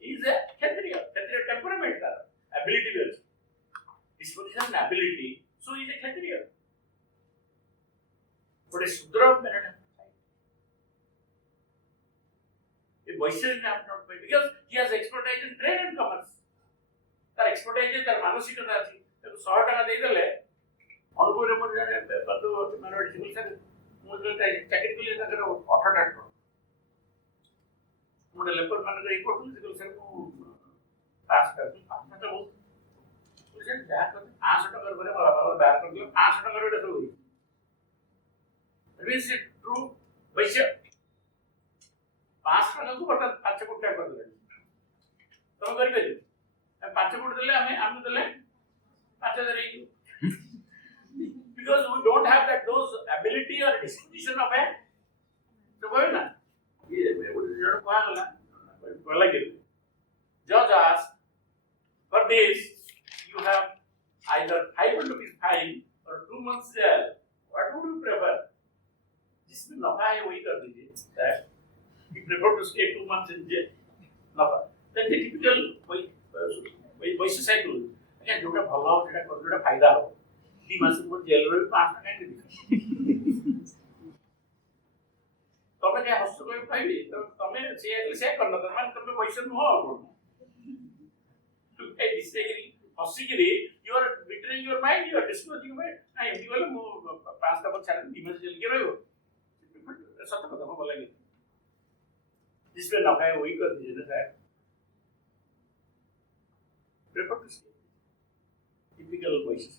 is a kshatriya temperament, ability also. Disposition and ability, so he is a kshatriya. But a Shudra may not have a Vaishya have not paid because he has expertise in trade and commerce. That expertise is that manasikata achi. तो 100 টাকা দেই দিলে অনুপুরে মধ্যে জানে বন্ধু মানে civil service মুজে চাকরি করলে তাদের 18 টাকা মোডে লেবার মানে রিপোর্ট সিভিল সার্ভিস পাস করতে 5 টাকা বুঝছেন যা করে 500 টাকার করে বরাবর বার করে দিল 500 টাকার এটা তো is it true वैसे 5 টাকা को बता 5 कोटी टाका कर दिले तुम करि पे 5 कोटी दिले हम दिले 5000 because we don't have those ability or disposition of a तो कोई ना ये जड़ कहा गला बोला के judge asked for this you have either 500 rupees fine or 2 months jail what would you prefer जिसमें नफा है वही कर दीजिए that you prefer to stay 2 months in jail नफा then the typical वही psychology क्या जोड़ा भला हो जोड़ा कर जोड़ा फायदा हो दी मास को जेल रे 5 टाका दे तमे क्या हस्त कोई पाइबे तमे से करन त मान तमे पैसा न हो to a disagree hostigiri you are betraying your mind you are disclosing your mind I am you will pass the पर चरण दी मास जेल के रहो सत्य कथा हो बोला जिसमें नफा है वही कर दीजिए ना साहब prefer to stay typical voices.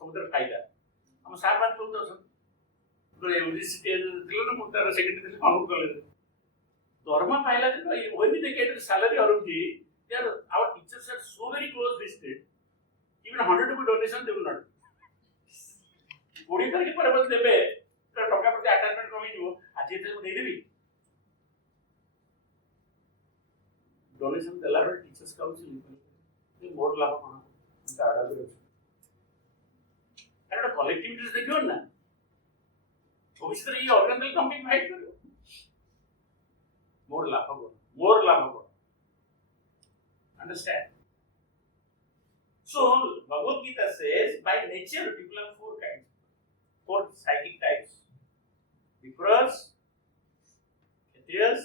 Samudra Kaida. I'm Sarvan told us. Secretary Dharma Paila, when they get the salary or our teachers are so very close listed, even 100 rupee donation they will not. 20 तारीख पर बस देबे तो टका प्रति attachment कमी जो आज ये तो दे देबी डोनेशन देला रे टीचर्स काउंसिल ये मोर लाभ कोन उनका आडा दे अरे कलेक्टिविटीज देखियो ना भविष्य रे ये ऑर्गेनाइजल कंपनी फाइट करो मोर लाभ को understand. So Bhagavad Gita says by nature people have four psychic types: Viprus, Kshatriyas,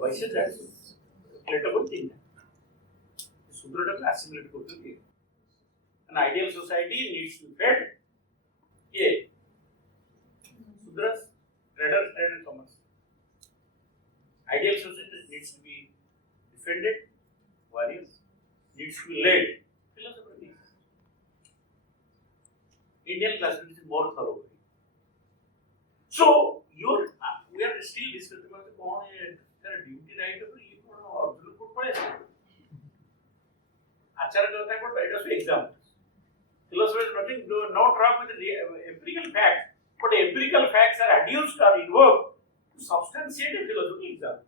Vaishyas, and relatable thing. Sudra to assimilate करते हैं. An ideal society needs to be fed. Yeah. Sudras, traders, trade and commerce. Ideal society needs to be defended. Warriors needs to be led. Philosopher needs. Indian classification is more thorough. So we are still discussing about the duty right of you or to put place. Achara karta but it was examples. Philosophy is nothing, not wrong with the empirical facts, but empirical facts are adduced or invoked to substantiate a philosophical example.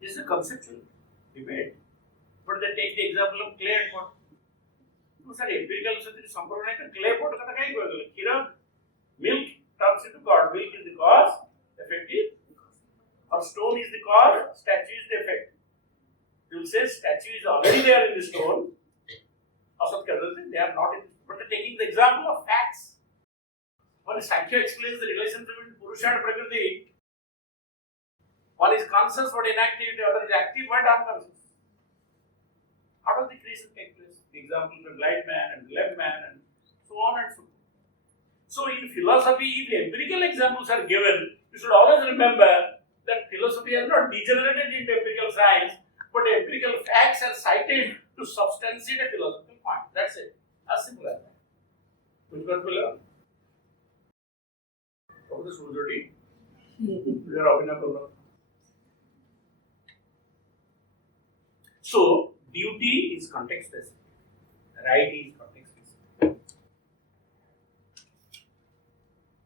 This is a conceptual debate, but they take the example of clay and pot. No, sir, empirical clay pot milk turns into God. Milk is the cause, effect is, or stone is the cause, statue is the effect. You will say statue is already there in the stone. They are not in, but they are taking the example of facts. One is Sankhya explains the relationship between Purusha and Prakriti. One is conscious but inactivity, other is active but unconscious. How does the creation take place? The example of the blind man and the lame man and so on and so on. So in philosophy, if empirical examples are given, you should always remember that philosophy has not degenerated into empirical science, but empirical facts are cited to substantiate a philosophical point. That's it. As simple as that. Which was below? What is the Sudhati? We are opening up. So, duty is context specific, right is context specific.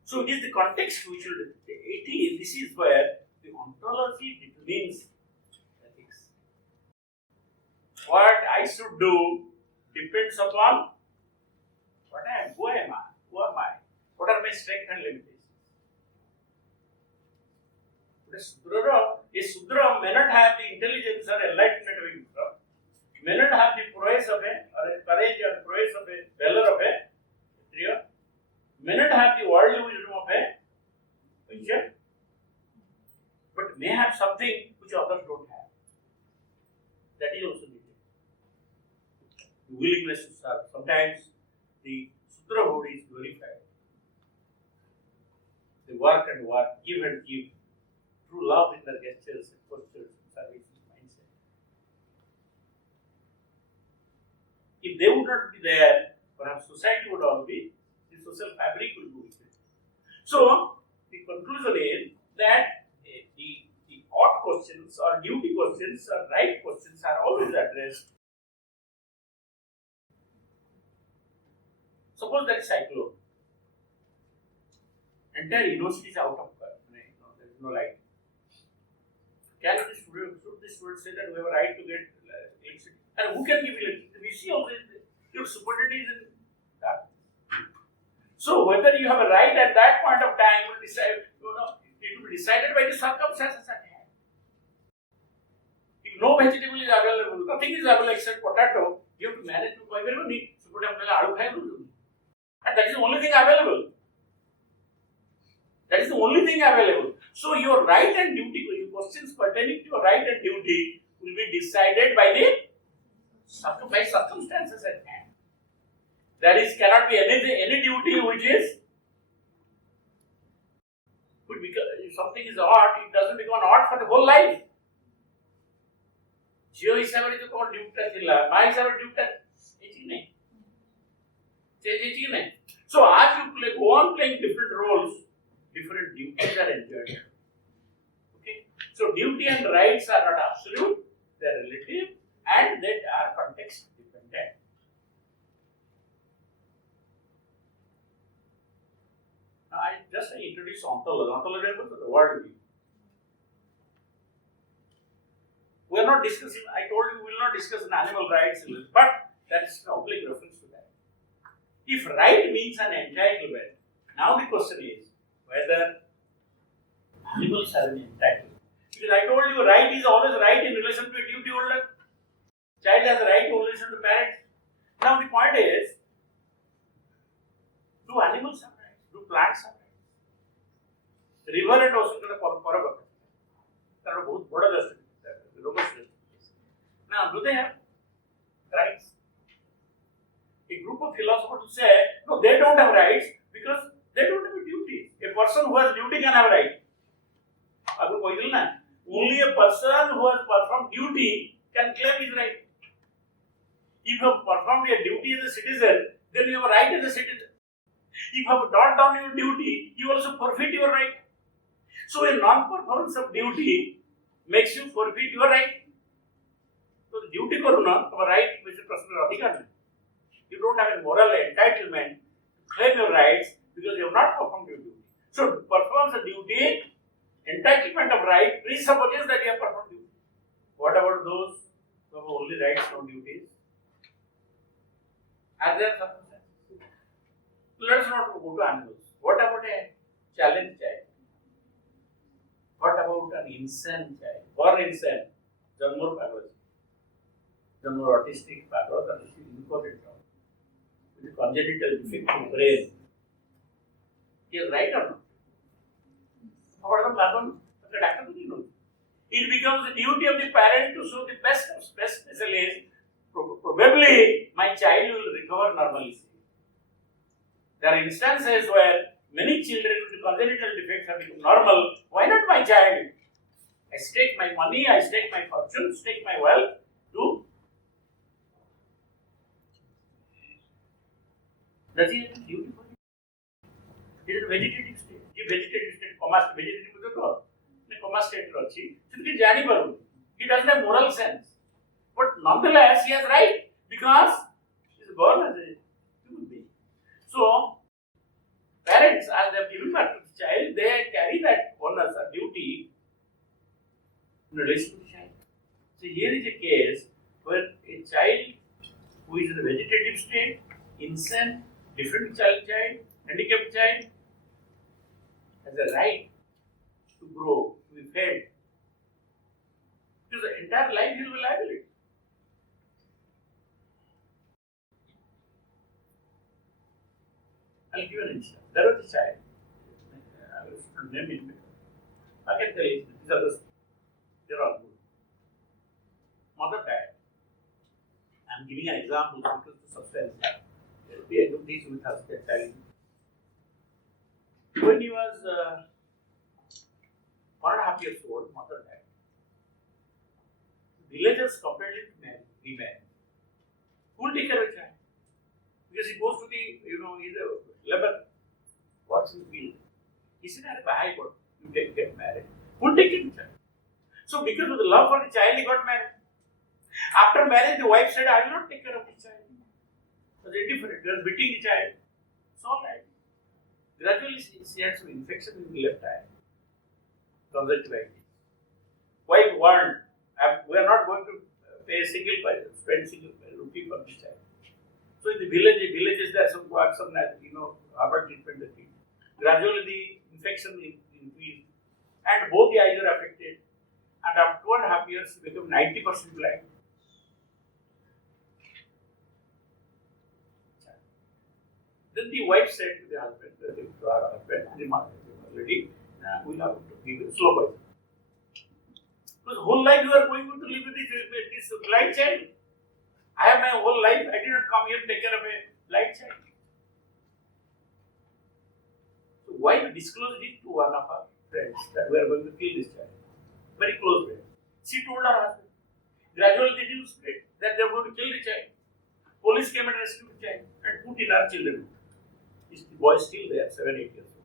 So, it is the context which will, this is where the ontology determines ethics. What I should do depends upon what I am, who am I, what are my strengths and limitations. A Sudra may not have the intelligence or enlightenment of a Vipra, may not have the prowess of a, or courage or prowess of a valor of a Kshatriya, may not have the worldly wisdom of a Vaishya, but may have something which others don't have. That is also needed. The willingness to serve. Sometimes the Sudrahood is glorified. They work and work, give and give. True love in their gestures, postures, service, mindset. If they would not be there, perhaps society would all be, the social fabric would be weakened. So, the conclusion is that the odd questions or duty questions or right questions are always addressed. Suppose there is cyclone. Entire university is out of current. There is no light. Should the students say that we have a right to get electricity? And who can give electricity? We see always your superintendent is in that. So whether you have a right at that point of time will decide, it will be decided by the circumstances at hand. If no vegetable is available, nothing is available except potato, you have to manage to buy very need. And that is the only thing available. That is the only thing available. So your right and duty, your questions pertaining to your right and duty will be decided by circumstances at hand. That is, cannot be any duty which is, if something is odd, it doesn't become odd for the whole life. झील हिसाब से जो कौन ड्यूटा थिला मां हिसाब से ड्यूटा Aichi नहीं चेंज नहीं so as you play go on playing different roles different duties are enjoyed okay so duty and rights are not absolute they are relative and they are context dependent now I just introduce ontology is the word we are not discussing, I told you we will not discuss animal rights, but that is an oblique reference to that. If right means an entitlement, now the question is whether animals have an entitlement. Because I told you right is always right in relation to a duty holder. Child has a right in relation to parents. Now the point is, do animals have rights? Do plants have rights? River and ocean are forever. They are both border justice. Now, do they have rights? A group of philosophers will say, no, they don't have rights because they don't have a duty. A person who has duty can have a right. Only a person who has performed duty can claim his right. If you have performed your duty as a citizen, then you have a right as a citizen. If you have not done your duty, you also forfeit your right. So, a non-performance of duty makes you forfeit your right. So, the duty karuna, our right, Mr. Prasna Radhika. You don't have a moral entitlement to claim your rights because you have not performed your duty. So, performance of duty, entitlement of right presupposes that you have performed duty. What about those who have only rights, no duties? Are there circumstances? Let us not go to animals. What about a challenged child? What about an insane child? Born insane, Janmur Pagod. Janmur autistic Pagod, and she incoded down. With a congenital defect in brain. He is right or not? How about the Pagod? The doctor doesn't know. It becomes the duty of the parent to show the best of specialists. Probably my child will recover normalcy. There are instances where many children with congenital defects have become normal. Why not my child? I stake my money, I stake my fortune, stake my wealth to. Does he have a duty for it? He is a vegetative state. He vegetative state, vegetative state. He doesn't have moral sense. But nonetheless, he has right because he is born as a human being. So, parents, as they have given birth to the child, they carry that onus or duty in relation to the child. So here is a case where a child who is in a vegetative state, insane, different child, handicapped child, has a right to grow, to be fed. Because the entire life he will be liability. I'll give you an instance. There was a child. I will not name him. I can tell you, these are the, they're all good. Mother died. I'm giving an example because the substance. We do this with us, that child. When he was 1.5 years old, mother died. Villagers compelled him to remarry. Who will take care of the child? Because he goes to the, he's a labor. What's his field? He said, I got you get married. Who will take care of the child? So, because of the love for the child, he got married. After marriage, the wife said, I will not take care of the child. So, they different. They were beating the child. It's all right. Gradually, she had some infection in the left eye. Conjunctivitis. Wife warned, we are not going to pay a single price, spend single rupee for this child. So in the villages there are some herbal treatment that we. Gradually the infection increased and both the eyes are affected. And after 2.5 years, he became 90% blind. Then the wife said to the husband, to her husband, the lady, we have to give it slow poison. Because whole life you are going to live with this blind child. I have my whole life, I did not come here to take care of a blind child. So why to disclose it to one of our friends that we are going to kill this child? Very close friend. She told her husband. Gradually they knew spread that they were going to kill the child. Police came and rescued the child and put in our children. The boy is still there, 7, 8 years old.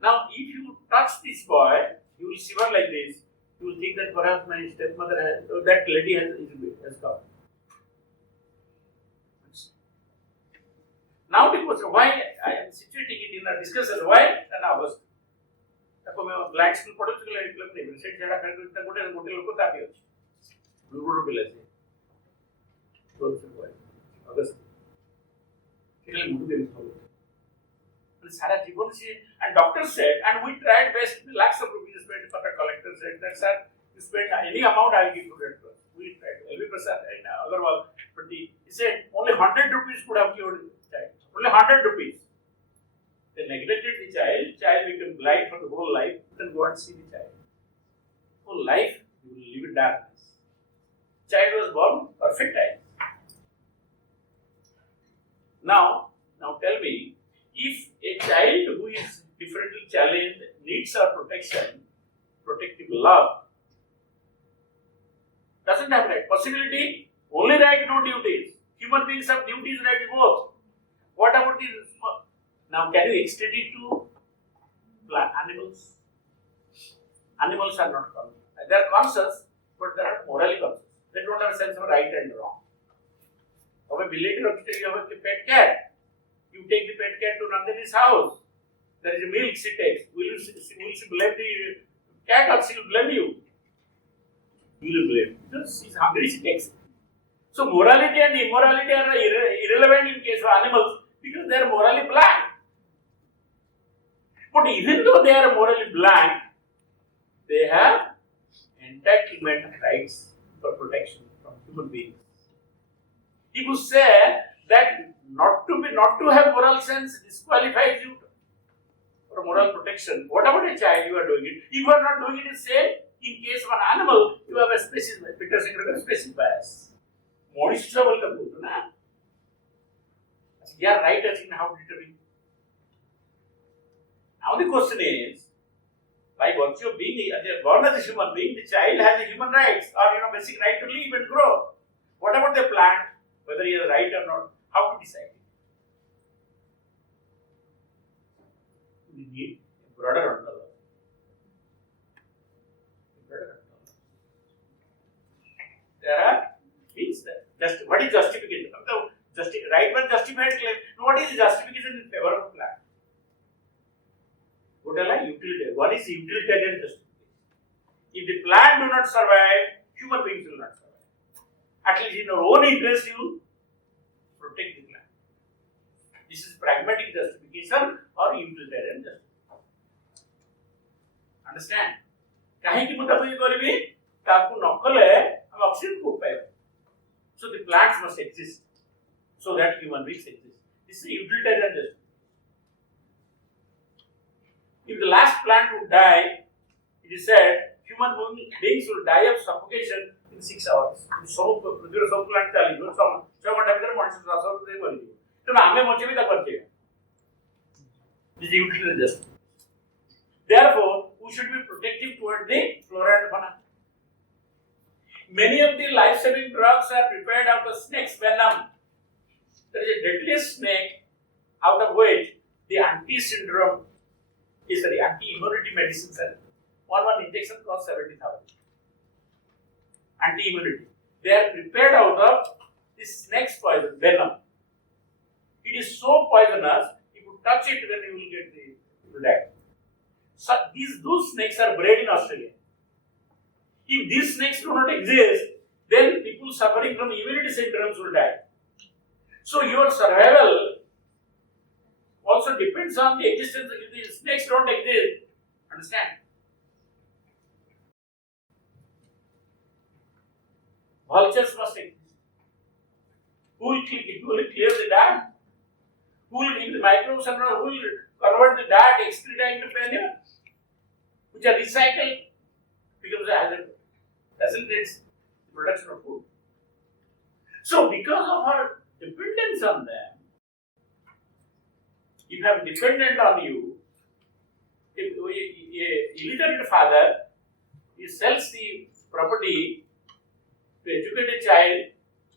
Now, if you touch this boy, you will shiver like this. You will think that perhaps my stepmother has, or that lady has come. Now the question, why I am situating it in a discussion, why an August? ताको मैं black school पढ़ो तो light club नहीं set जड़ा कर इतना गोटे लोग को ताकि ଅଛି गुरुरो पिला से तो से हुआ अगस्त केले मुंडू के निकलो and सारा जीवन से and doctor said and we tried best lakhs of rupees spent but the collector said that sir you spend any amount I give to that person. We tried every person and Agarwal but he said only 100 rupees could have cured the child, only 100 rupees. They neglected the child became blind for the whole life, then go and see the child. Whole life, you will live in darkness. Child was born perfect eyes. Now tell me, if a child who is differently challenged needs our protection, protective love, doesn't have right. Possibility, only right, no duties. Human beings have duties, rights both. What about the now, can you extend it to animals? Animals are not conscious. They are conscious, but they are morally conscious. They don't have a sense of right and wrong. Now, a village you have a pet cat. You take the pet cat to Nandini's house. There is a milk she takes. Will she blame the cat or she will blame you? You will blame. Because she is hungry, she takes it. So, morality and immorality are irrelevant in case of animals because they are morally blank. But even though they are morally blank, they have entitlement rights for protection from human beings. He would say that not to have moral sense disqualifies you for moral protection. What about a child? You are doing it. If you are not doing it, the same. In case of an animal, you have a species bias. Peter Singer has a species bias. Monish trouble ka both na. You are right as in how to determine. Now the question is, by virtue of being born as a human being, the child has a human rights or basic right to live and grow. What about the plant, whether he has a right or not? How to decide it? We need a broader ontology. There are things that what is justification? Right one justified claim. What is justification in favor of a plant? Utilitarian. What is utilitarian justification? If the plant do not survive, human beings will not survive. At least in your own interest, you protect the plant. This is pragmatic justification or utilitarian justification. Understand? Kahinki mutabi karibi taku nokkale am oxygen ko paib. So the plants must exist so that human beings exist. This is utilitarian justification. If the last plant would die, it is said human beings will die of suffocation in 6 hours. Some plant chali, some months This is utilitarian justice. Therefore, we should be protective toward the flora and fauna. Many of the life-saving drugs are prepared out of snake's venom. There is a deadliest snake out of which the anti-immunity medicines are. One injection costs 70,000. Anti-immunity. They are prepared out of this snake's poison, venom. It is so poisonous, if you touch it, then you will get the death. So those snakes are bred in Australia. If these snakes do not exist, then people suffering from immunity syndromes will die. So your survival also depends on the existence. If the snakes don't exist, understand? Vultures must exist. Who will clear the dirt? Who will give the microbes and who will convert the dirt excreta into manure, which are recycled, becomes a hazard, facilitates the production of food. So, because of our dependence on them, if I am dependent on you, if a illiterate father, he sells the property, to educate a child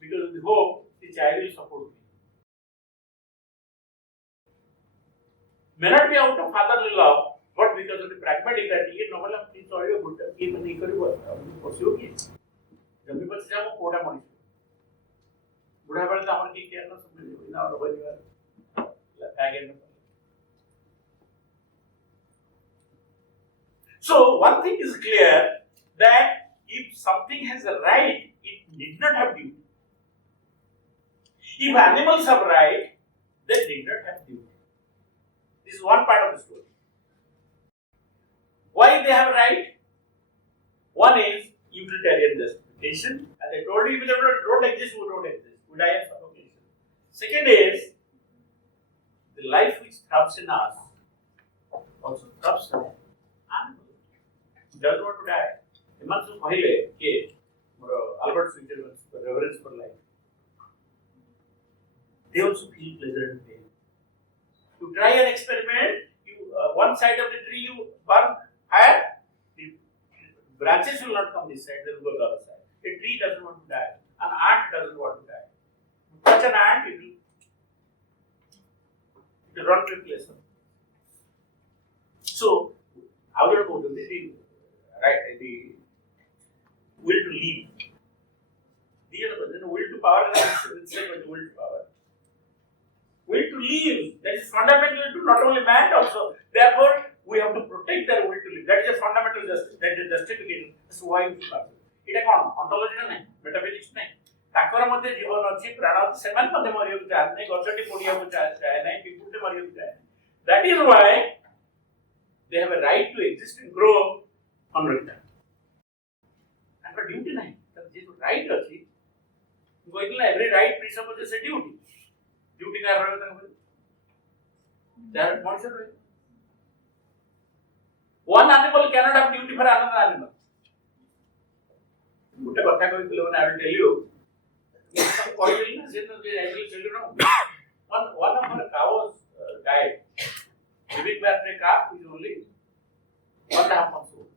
because of the hope the child will support me. May not be out of fatherly love, but because of the pragmatic that he no matter he sorry good he mani karibo pursue ki जब भी बच्चे जाओ कोड़ा मनीष बुढ़ा बड़े तो हमारे की क्या ना समझ ना और बड़ी बात again. So one thing is clear that if something has a right, it need not have duty. If animals have right, they did not have duty. This is one part of the story. Why they have right? One is utilitarian justification. As I told you, if they don't exist, we don't exist. We die of suffocation. Second is the life which throbs in us also throbs in animals. Doesn't want to die. Emansu kahile ke Albert Swinterman's reverence for life. They also feel pleasure and pain. You try an experiment. You one side of the tree you burn higher. The branches will not come this side. They will go the other side. A tree doesn't want to die. An ant doesn't want to die. You touch an ant, it will run to a place. So, how do you go to the will to live? The will to power is the will to power. Will to live, that is fundamental to not only man also. Therefore, we have to protect their will to live. That is a fundamental justice. That is justification. That's why we do that. It is not ontology, nahi, metaphysics, nahi. ତାଙ୍କର ମଧ୍ୟ ଜୀବନ ଅଛି ପ୍ରାଣ ଅଛି ସେମାନେ ମଧ୍ୟ ମରିବାକୁ ଚାହାନ୍ତି ନାହିଁ ଗଛଟି ପୋଡ଼ିବାକୁ ଚାହେଁ ନାହିଁ ପିପୁଲଟେ ମରିବାକୁ ଚାହେଁ ନାହିଁ that is why they have a right to exist and grow unreturn ତାଙ୍କର ଡ୍ୟୁଟି ନାହିଁ ଯେହେତୁ ରାଇଟ୍ ଅଛି ମୁଁ କହିଥିଲି ନା every right presupposes a duty duty କାହାର ରହିବ ତାଙ୍କ ଯାହାର ମଣିଷ ରହିବ one animal cannot have duty for another animal ଗୋଟେ କଥା କହିଥିଲେ ମାନେ I will tell you one of our cows died. Giving birth to a calf is only 1.5 months old.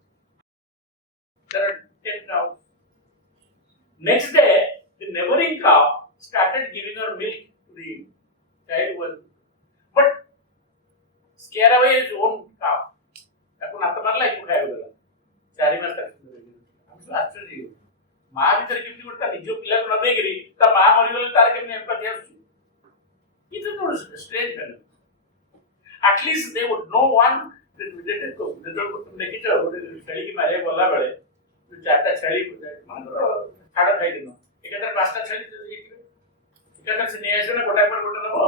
There are 10 cows. Next day, the neighboring cow started giving her milk to the child. But scare away his own calf. I am माँ भीतर केमती गोटे निज पिला न देकरी ता माँ मरिगले तार केमती एम्पैथी आसुची it is not strange fellow at least they would know one related to देखि छ छेली की मारे बोला बेले तो चारटा छेली मान छाड़ खाई दिनो एकातर पांचटा छेली एकातर से नेस ना गोटा पर गोटा नबो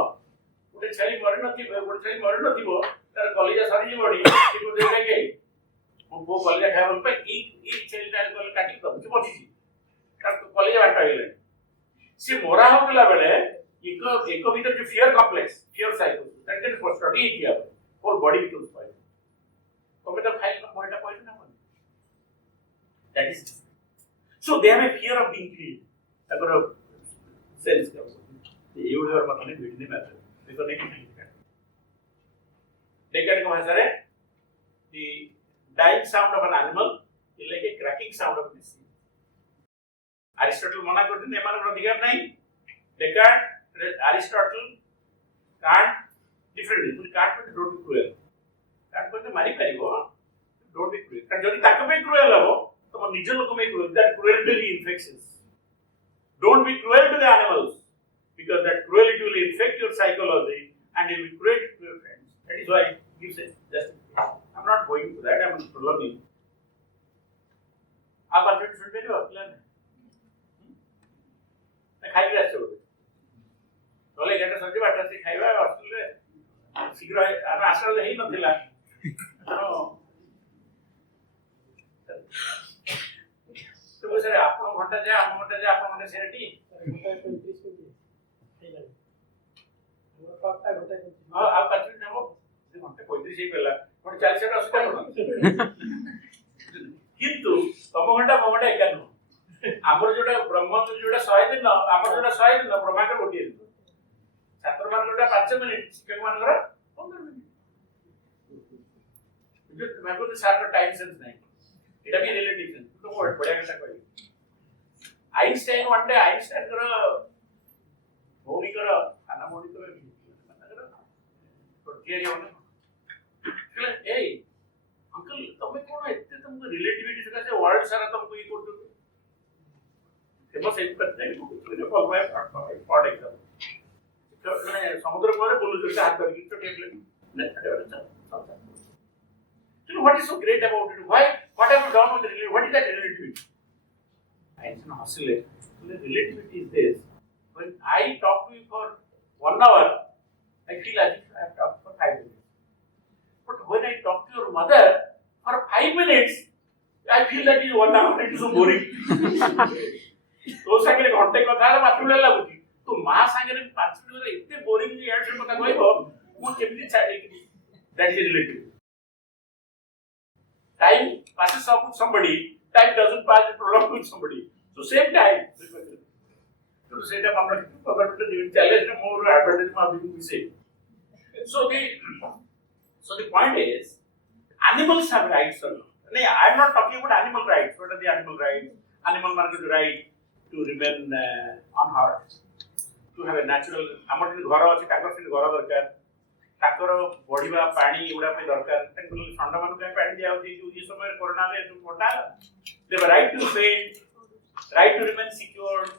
गोटे छेली मरि नथि गोटे छेली मरि नथिबो तार कलिजा सरी जीवडी कि को देखे के वो कलिजा खाइबल पे ई छेली टाइल को काटी तो बची कलिजा बांटा गले सी मोरा होगला बेले एक भीतर जो fear complex fear psycho that can for study किया होल बॉडी बिकम्स पॉइजन तो मतलब खाई मोटा पॉइजन ना that is so they have a fear of being killed अगर सेल्स का ये और मतलब भिड़ने में आता है देखो नहीं देखने को भाषा रे the dying sound of an animal is like a cracking sound of this Aristotle मना करते हैं एमान अधिकार नहीं Descartes Aristotle Kant different is Kant but don't be cruel Kant कहते मारी परिबो don't be cruel कारण जदि ताक पे cruel हबो तो निज लोक में cruel that cruelty will infectious don't be cruel to the animals because that cruelty will infect your psychology and it will create your friends that is why you say just I'm not going to that I'm prolonging आप अच्छे सुन पे हो plan खाई आसो बोले gate सजी बाटा से खाइबा हॉस्टल रे शीघ्र हम आसल हेई नथिला तो सर आपण घंटा जे आपण घंटा सेरेटी हमर पापा घंटा हां आप कच्ची जाबो से घंटा 35 ही पेला पण 40 टा अस्पताल किंतु तम घंटा मोटा एकानो आमर जोटा ब्रह्म जोटा 100 दिन आमर जोटा 100 दिन ब्रह्मा के गोटी छात्र मान जोटा 5 मिनिट शिक्षक मान करा 15 मिनिट जो मैं को सार का टाइम सेंस नहीं एटा भी रिलेटिव सेंस तो बढ़िया कथा कही Einstein one day Einstein kara Moni kara ana Moni kara theory one. Hey, uncle, तुमने कौन है? इतने तुमको relativity से कैसे world सारा तुमको ये कर दो? फेमस एक करते हैं तो फॉलो बाय पार्ट एग्जाम तो मैंने समुद्र को बोलूं जो हाथ करके तो table so what is so great about it? Why? What have you done with the relativity? What is that relativity? Einstein oscillator. So the relativity is this: when I talk to you for 1 hour, I feel as if I have talked for 5 minutes. But when I talk to your mother for 5 minutes, I feel that is 1 hour. It is so boring. तो सागरे घंटे कथा रे माथुले लागुची तो मा सागरे 5 minute रे एते boring जे यार से कथा कहबो मु केमिति छाडी that is relative time passes off with somebody, time doesn't pass and prolong with somebody. So same time. So to say that I'm not going to challenge more advantage of being safe. So the point is, animals have rights or not. No, I'm not talking about animal rights. What are the animal rights? Animal have the right to remain unhurt, to have a natural. Amar in ghara achi, takar in ghara darkar. ताकर बढ़िबा पानी उडा पे दरकार तंकुल ठंडा मन के पानी दिया होती जो ये समय कोरोना रे जो मोटा they have right to feed right to remain secured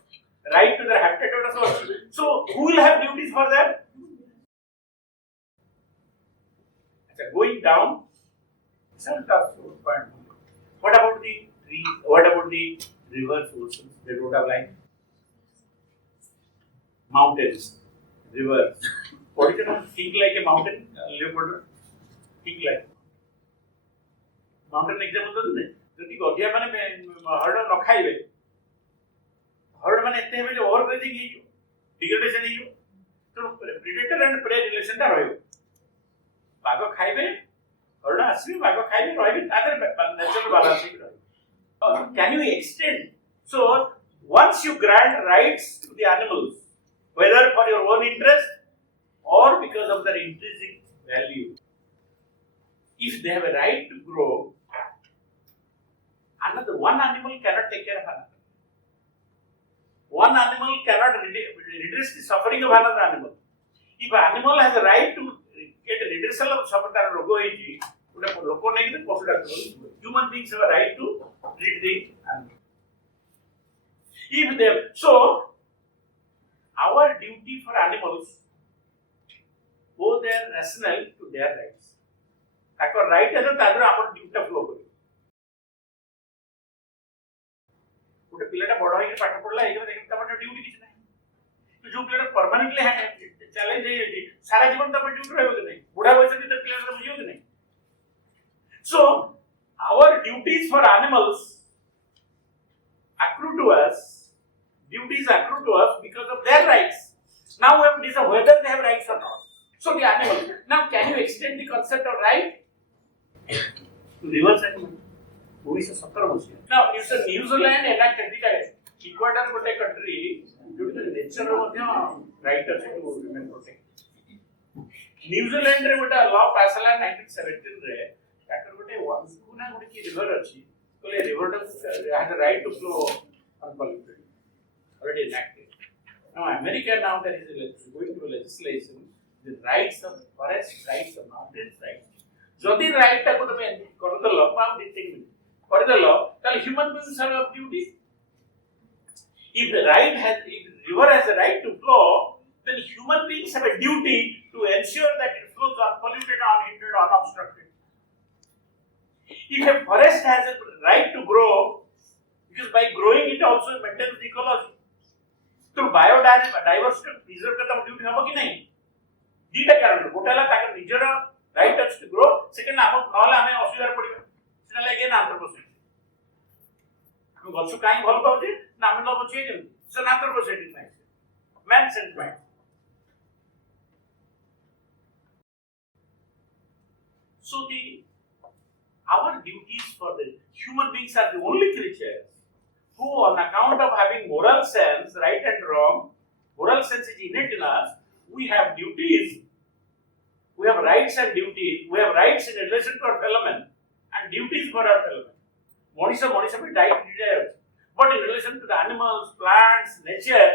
right to their habitat so who will have duties for that अच्छा going down some tough point what about the trees what about the rivers oceans they don't have life mountains rivers What is it? Think like a mountain, leopard. Think like mountain example doesn't it? যদি গধিয়া মানে হর্ড ন খাইবে হর্ড মানে এতে হবে যে over grazing ହେଇଯିବ degradation ହେଇଯିବ তো প্রেডেটর এন্ড প্রে রিলেশন টা ରହିବ ବାଘ ଖାଇବେ ହର୍ଡ ଆସିବେ ବାଘ ଖାଇବେ ରହିବେ ତାদের ନ୍ୟାଚୁରାଲ ବାଲାନ୍ସ ହେଇକି ରହିବ can you extend so once you grant rights to the animals whether for your own interest or because of their intrinsic value. If they have a right to grow, another one animal cannot take care of another. One animal cannot redress the suffering of another animal. If an animal has a right to get a redressal of suffering, human beings have a right to treat the animal. If they so, our duty for animals go their rationale to their rights. ताको right है तो ताको आमर duty flow करी. उटे पिलेटा बड़ा ही पाठ पढ़ला एक बार देखते तमर duty किछ नहीं. तो जो पिलेटा permanently है challenge है ये सारा जीवन तमर duty रहेगा नहीं. बुढ़ा वैसे भी तो पिलेटा तो बुझियो नहीं. So our duties for animals accrue to us. Duties accrue to us because of their rights. Now we have to decide whether they have rights or not. So the animal. Now, can you extend the concept of right to rivers and mountains? Now, you said New Zealand enacted the Ecuador was a country due to the nature of the right to remain protected. New Zealand was a law passed in 1917. That was a one river. So a river had the right to flow unpolluted. Already enacted. Now, America now there is going to legislation. The rights of forest, rights of mountains, rights. Jodi right ta ko tame karo the law, am dithing. For the law, then human beings have a duty. If the river has a right to flow, then human beings have a duty to ensure that it flows unpolluted, unhindered, unobstructed. If a forest has a right to grow, because by growing it also maintains the ecology. So biodiversity preserve करता duty होगा कि नहीं? दीटा कारण गोटाला ताकर निजर right touch to grow second हम नहले हमें असुविधा पड़िबो सेना लागे ना anthroposophy हम गछ काई भल पाउछे ना हम न बचिए जे से anthroposophy नाही man sentiment so our duties for the human beings are the only creatures who on account of having moral sense right and wrong moral sense is innate in us we have duties, we have rights and duties, we have rights in relation to our fellow men and duties for our fellow men. Monisha be died, But in relation to the animals, plants, nature,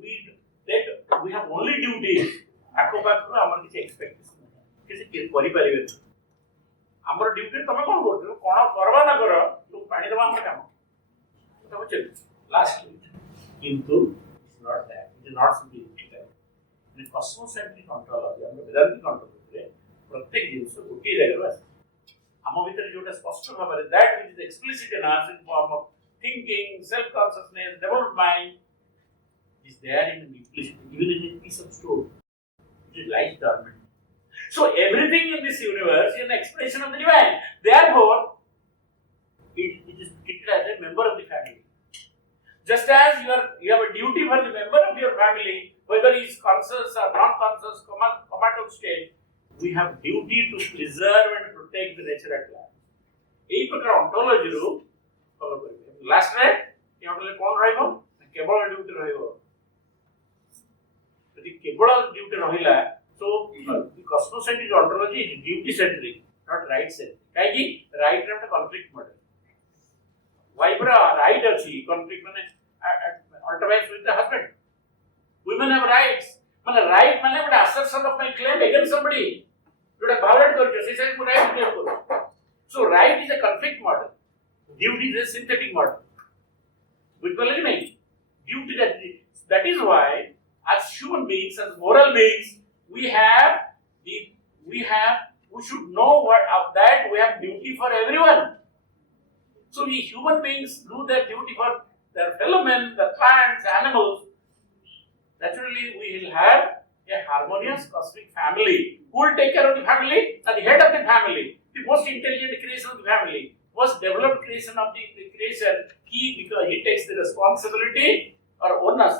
we have only duties. Akko pakru amar kichhi expectation kisi kari paribe amar duty tame kon kortu kon karba na karo tu pani deba amar kam tame chel last kintu it's not that, it is not simply that. In cosmocentric ontology amar Vedantic ontology प्रत्येक जिनिस गोटे जगह आम भर जो स्पष्ट भाव में that which is explicit in us in form of thinking self consciousness developed mind is there in the implicit even in a piece of stone it lies dormant so everything in this universe is an expression of the divine therefore it is treated as a member of the family just as you have a duty for the member of your family whether he is conscious or non conscious comatose state we have duty to preserve and protect the nature at large ei prakar ontology ru follow karibe last right ye ontology kon rahibo kebal duty rahibo jodi kebal duty rahila so the cosmocentric ontology is duty centric not right centric kai ki right ram conflict model wife ra right achi conflict mane alternate with the husband women have rights mane right mane what assertion of my claim against somebody you have violate kar she said right claim karo so right is a conflict model duty is a synthetic model which will remain duty that is why as human beings as moral beings we should know what of that we have duty for everyone so we human beings do their duty for their fellow men the plants animals naturally we will have a harmonious cosmic family who will take care of the family at the head of the family the most intelligent creation of the family most developed creation of the creation he because he takes the responsibility or onus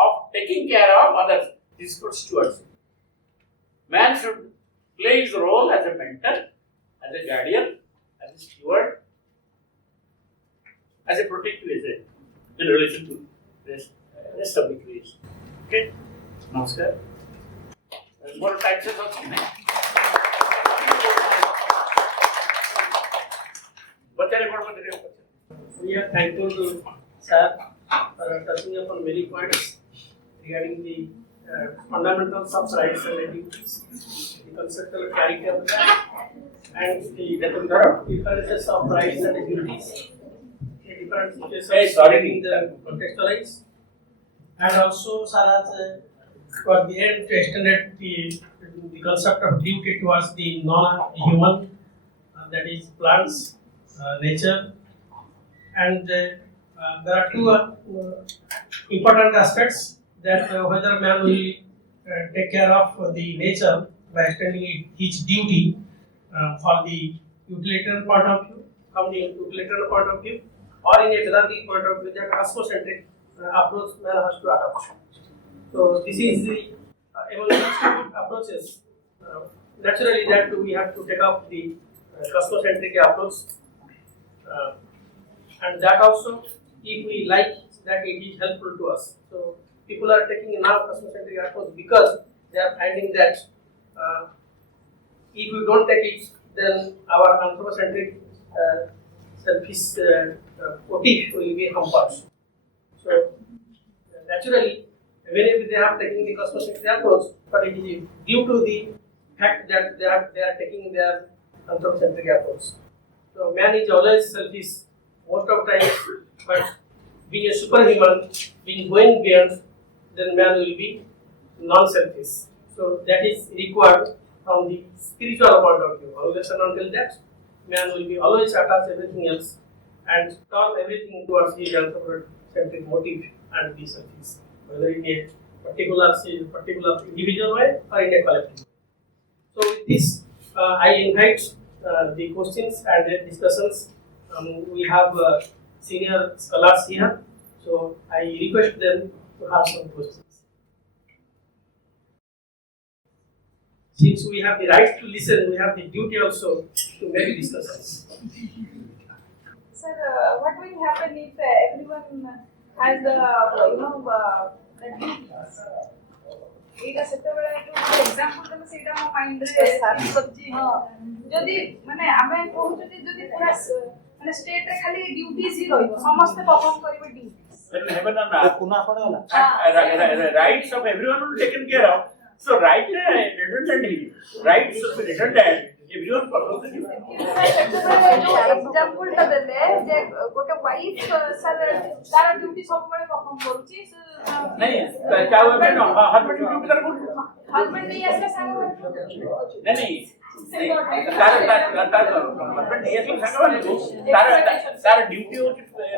of taking care of others this is called stewardship man should play his role as a mentor as a guardian as a steward as a protective agent in relation to rest of the creation okay namaskar more types of something bachare kod bachare We are thankful to sir for touching upon many points regarding the fundamentals of rights and duties, the conceptual clarity of that, and the differences of rights and duties, the different situations in the contextualize, and also sir has for the end extended the concept of duty towards the non-human, that is plants, nature, and there are two important aspects that whether man will take care of the nature by extending his duty for the utilitarian point of view, from the utilitarian point of view, or in a Vedantic point of view, that cosmocentric approach man has to adopt. So this is the among these two approaches. Naturally, that we have to take up the cosmocentric approach. And that also, if we like that, it is helpful to us. So people are taking now cosmocentric approach because they are finding that if we don't take it, then our anthropocentric selfish motive will be hampered. So naturally, whenever they are taking the cosmocentric approach, but it is due to the fact that they are taking their anthropocentric approach. So man is always selfish most of times, but being a superhuman, being going beyond, then man will be non-selfish. So that is required from the spiritual point of view. Unless and until that, man will be always attached everything else and turn everything towards his anthropocentric motive and be selfish, whether in a particular individual way or in a collective. So with this, I invite the questions and the discussions. We have senior scholars here, so I request them to have some questions. Since we have the right to listen, we have the duty also to make discussions. Sir, what will happen if everyone has the এইটা সেତେବେଳେ ଗୋଟେ example ଦେଲେ ସେଇଟା ମୋ mind ରେ ସବଜି ଯଦି ମାନେ ଆମେ କହୁଛୁ ଯେ ଯଦି ପୁରା ମାନେ ଷ୍ଟେଟ୍ ରେ ଖାଲି ଡ୍ୟୁଟିଜ ହିଁ ରହିବ ସମସ୍ତେ ପରଫର୍ମ କରିବେ duty That will happen on rights of everyone will be taken care of. So right redundant rights should be redundant. Everyone performs the duty. Example टा देले जे गोटे वाइफ सर तार ड्यूटी सब बेले परफॉर्म करूची नहीं क्या हुआ मैं हस्बैंड ड्यूटी कर बोल हस्बैंड नहीं आसे संग नहीं तार हस्बैंड ये सब संगवान को तार ड्यूटी हो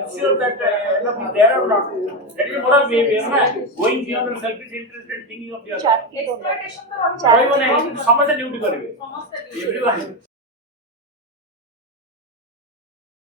ensure that they are not that is moral behavior ना going beyond the selfish interest and thinking of the other exploitation तो कोई वो नहीं समझ ड्यूटी करेंगे समस्त everyone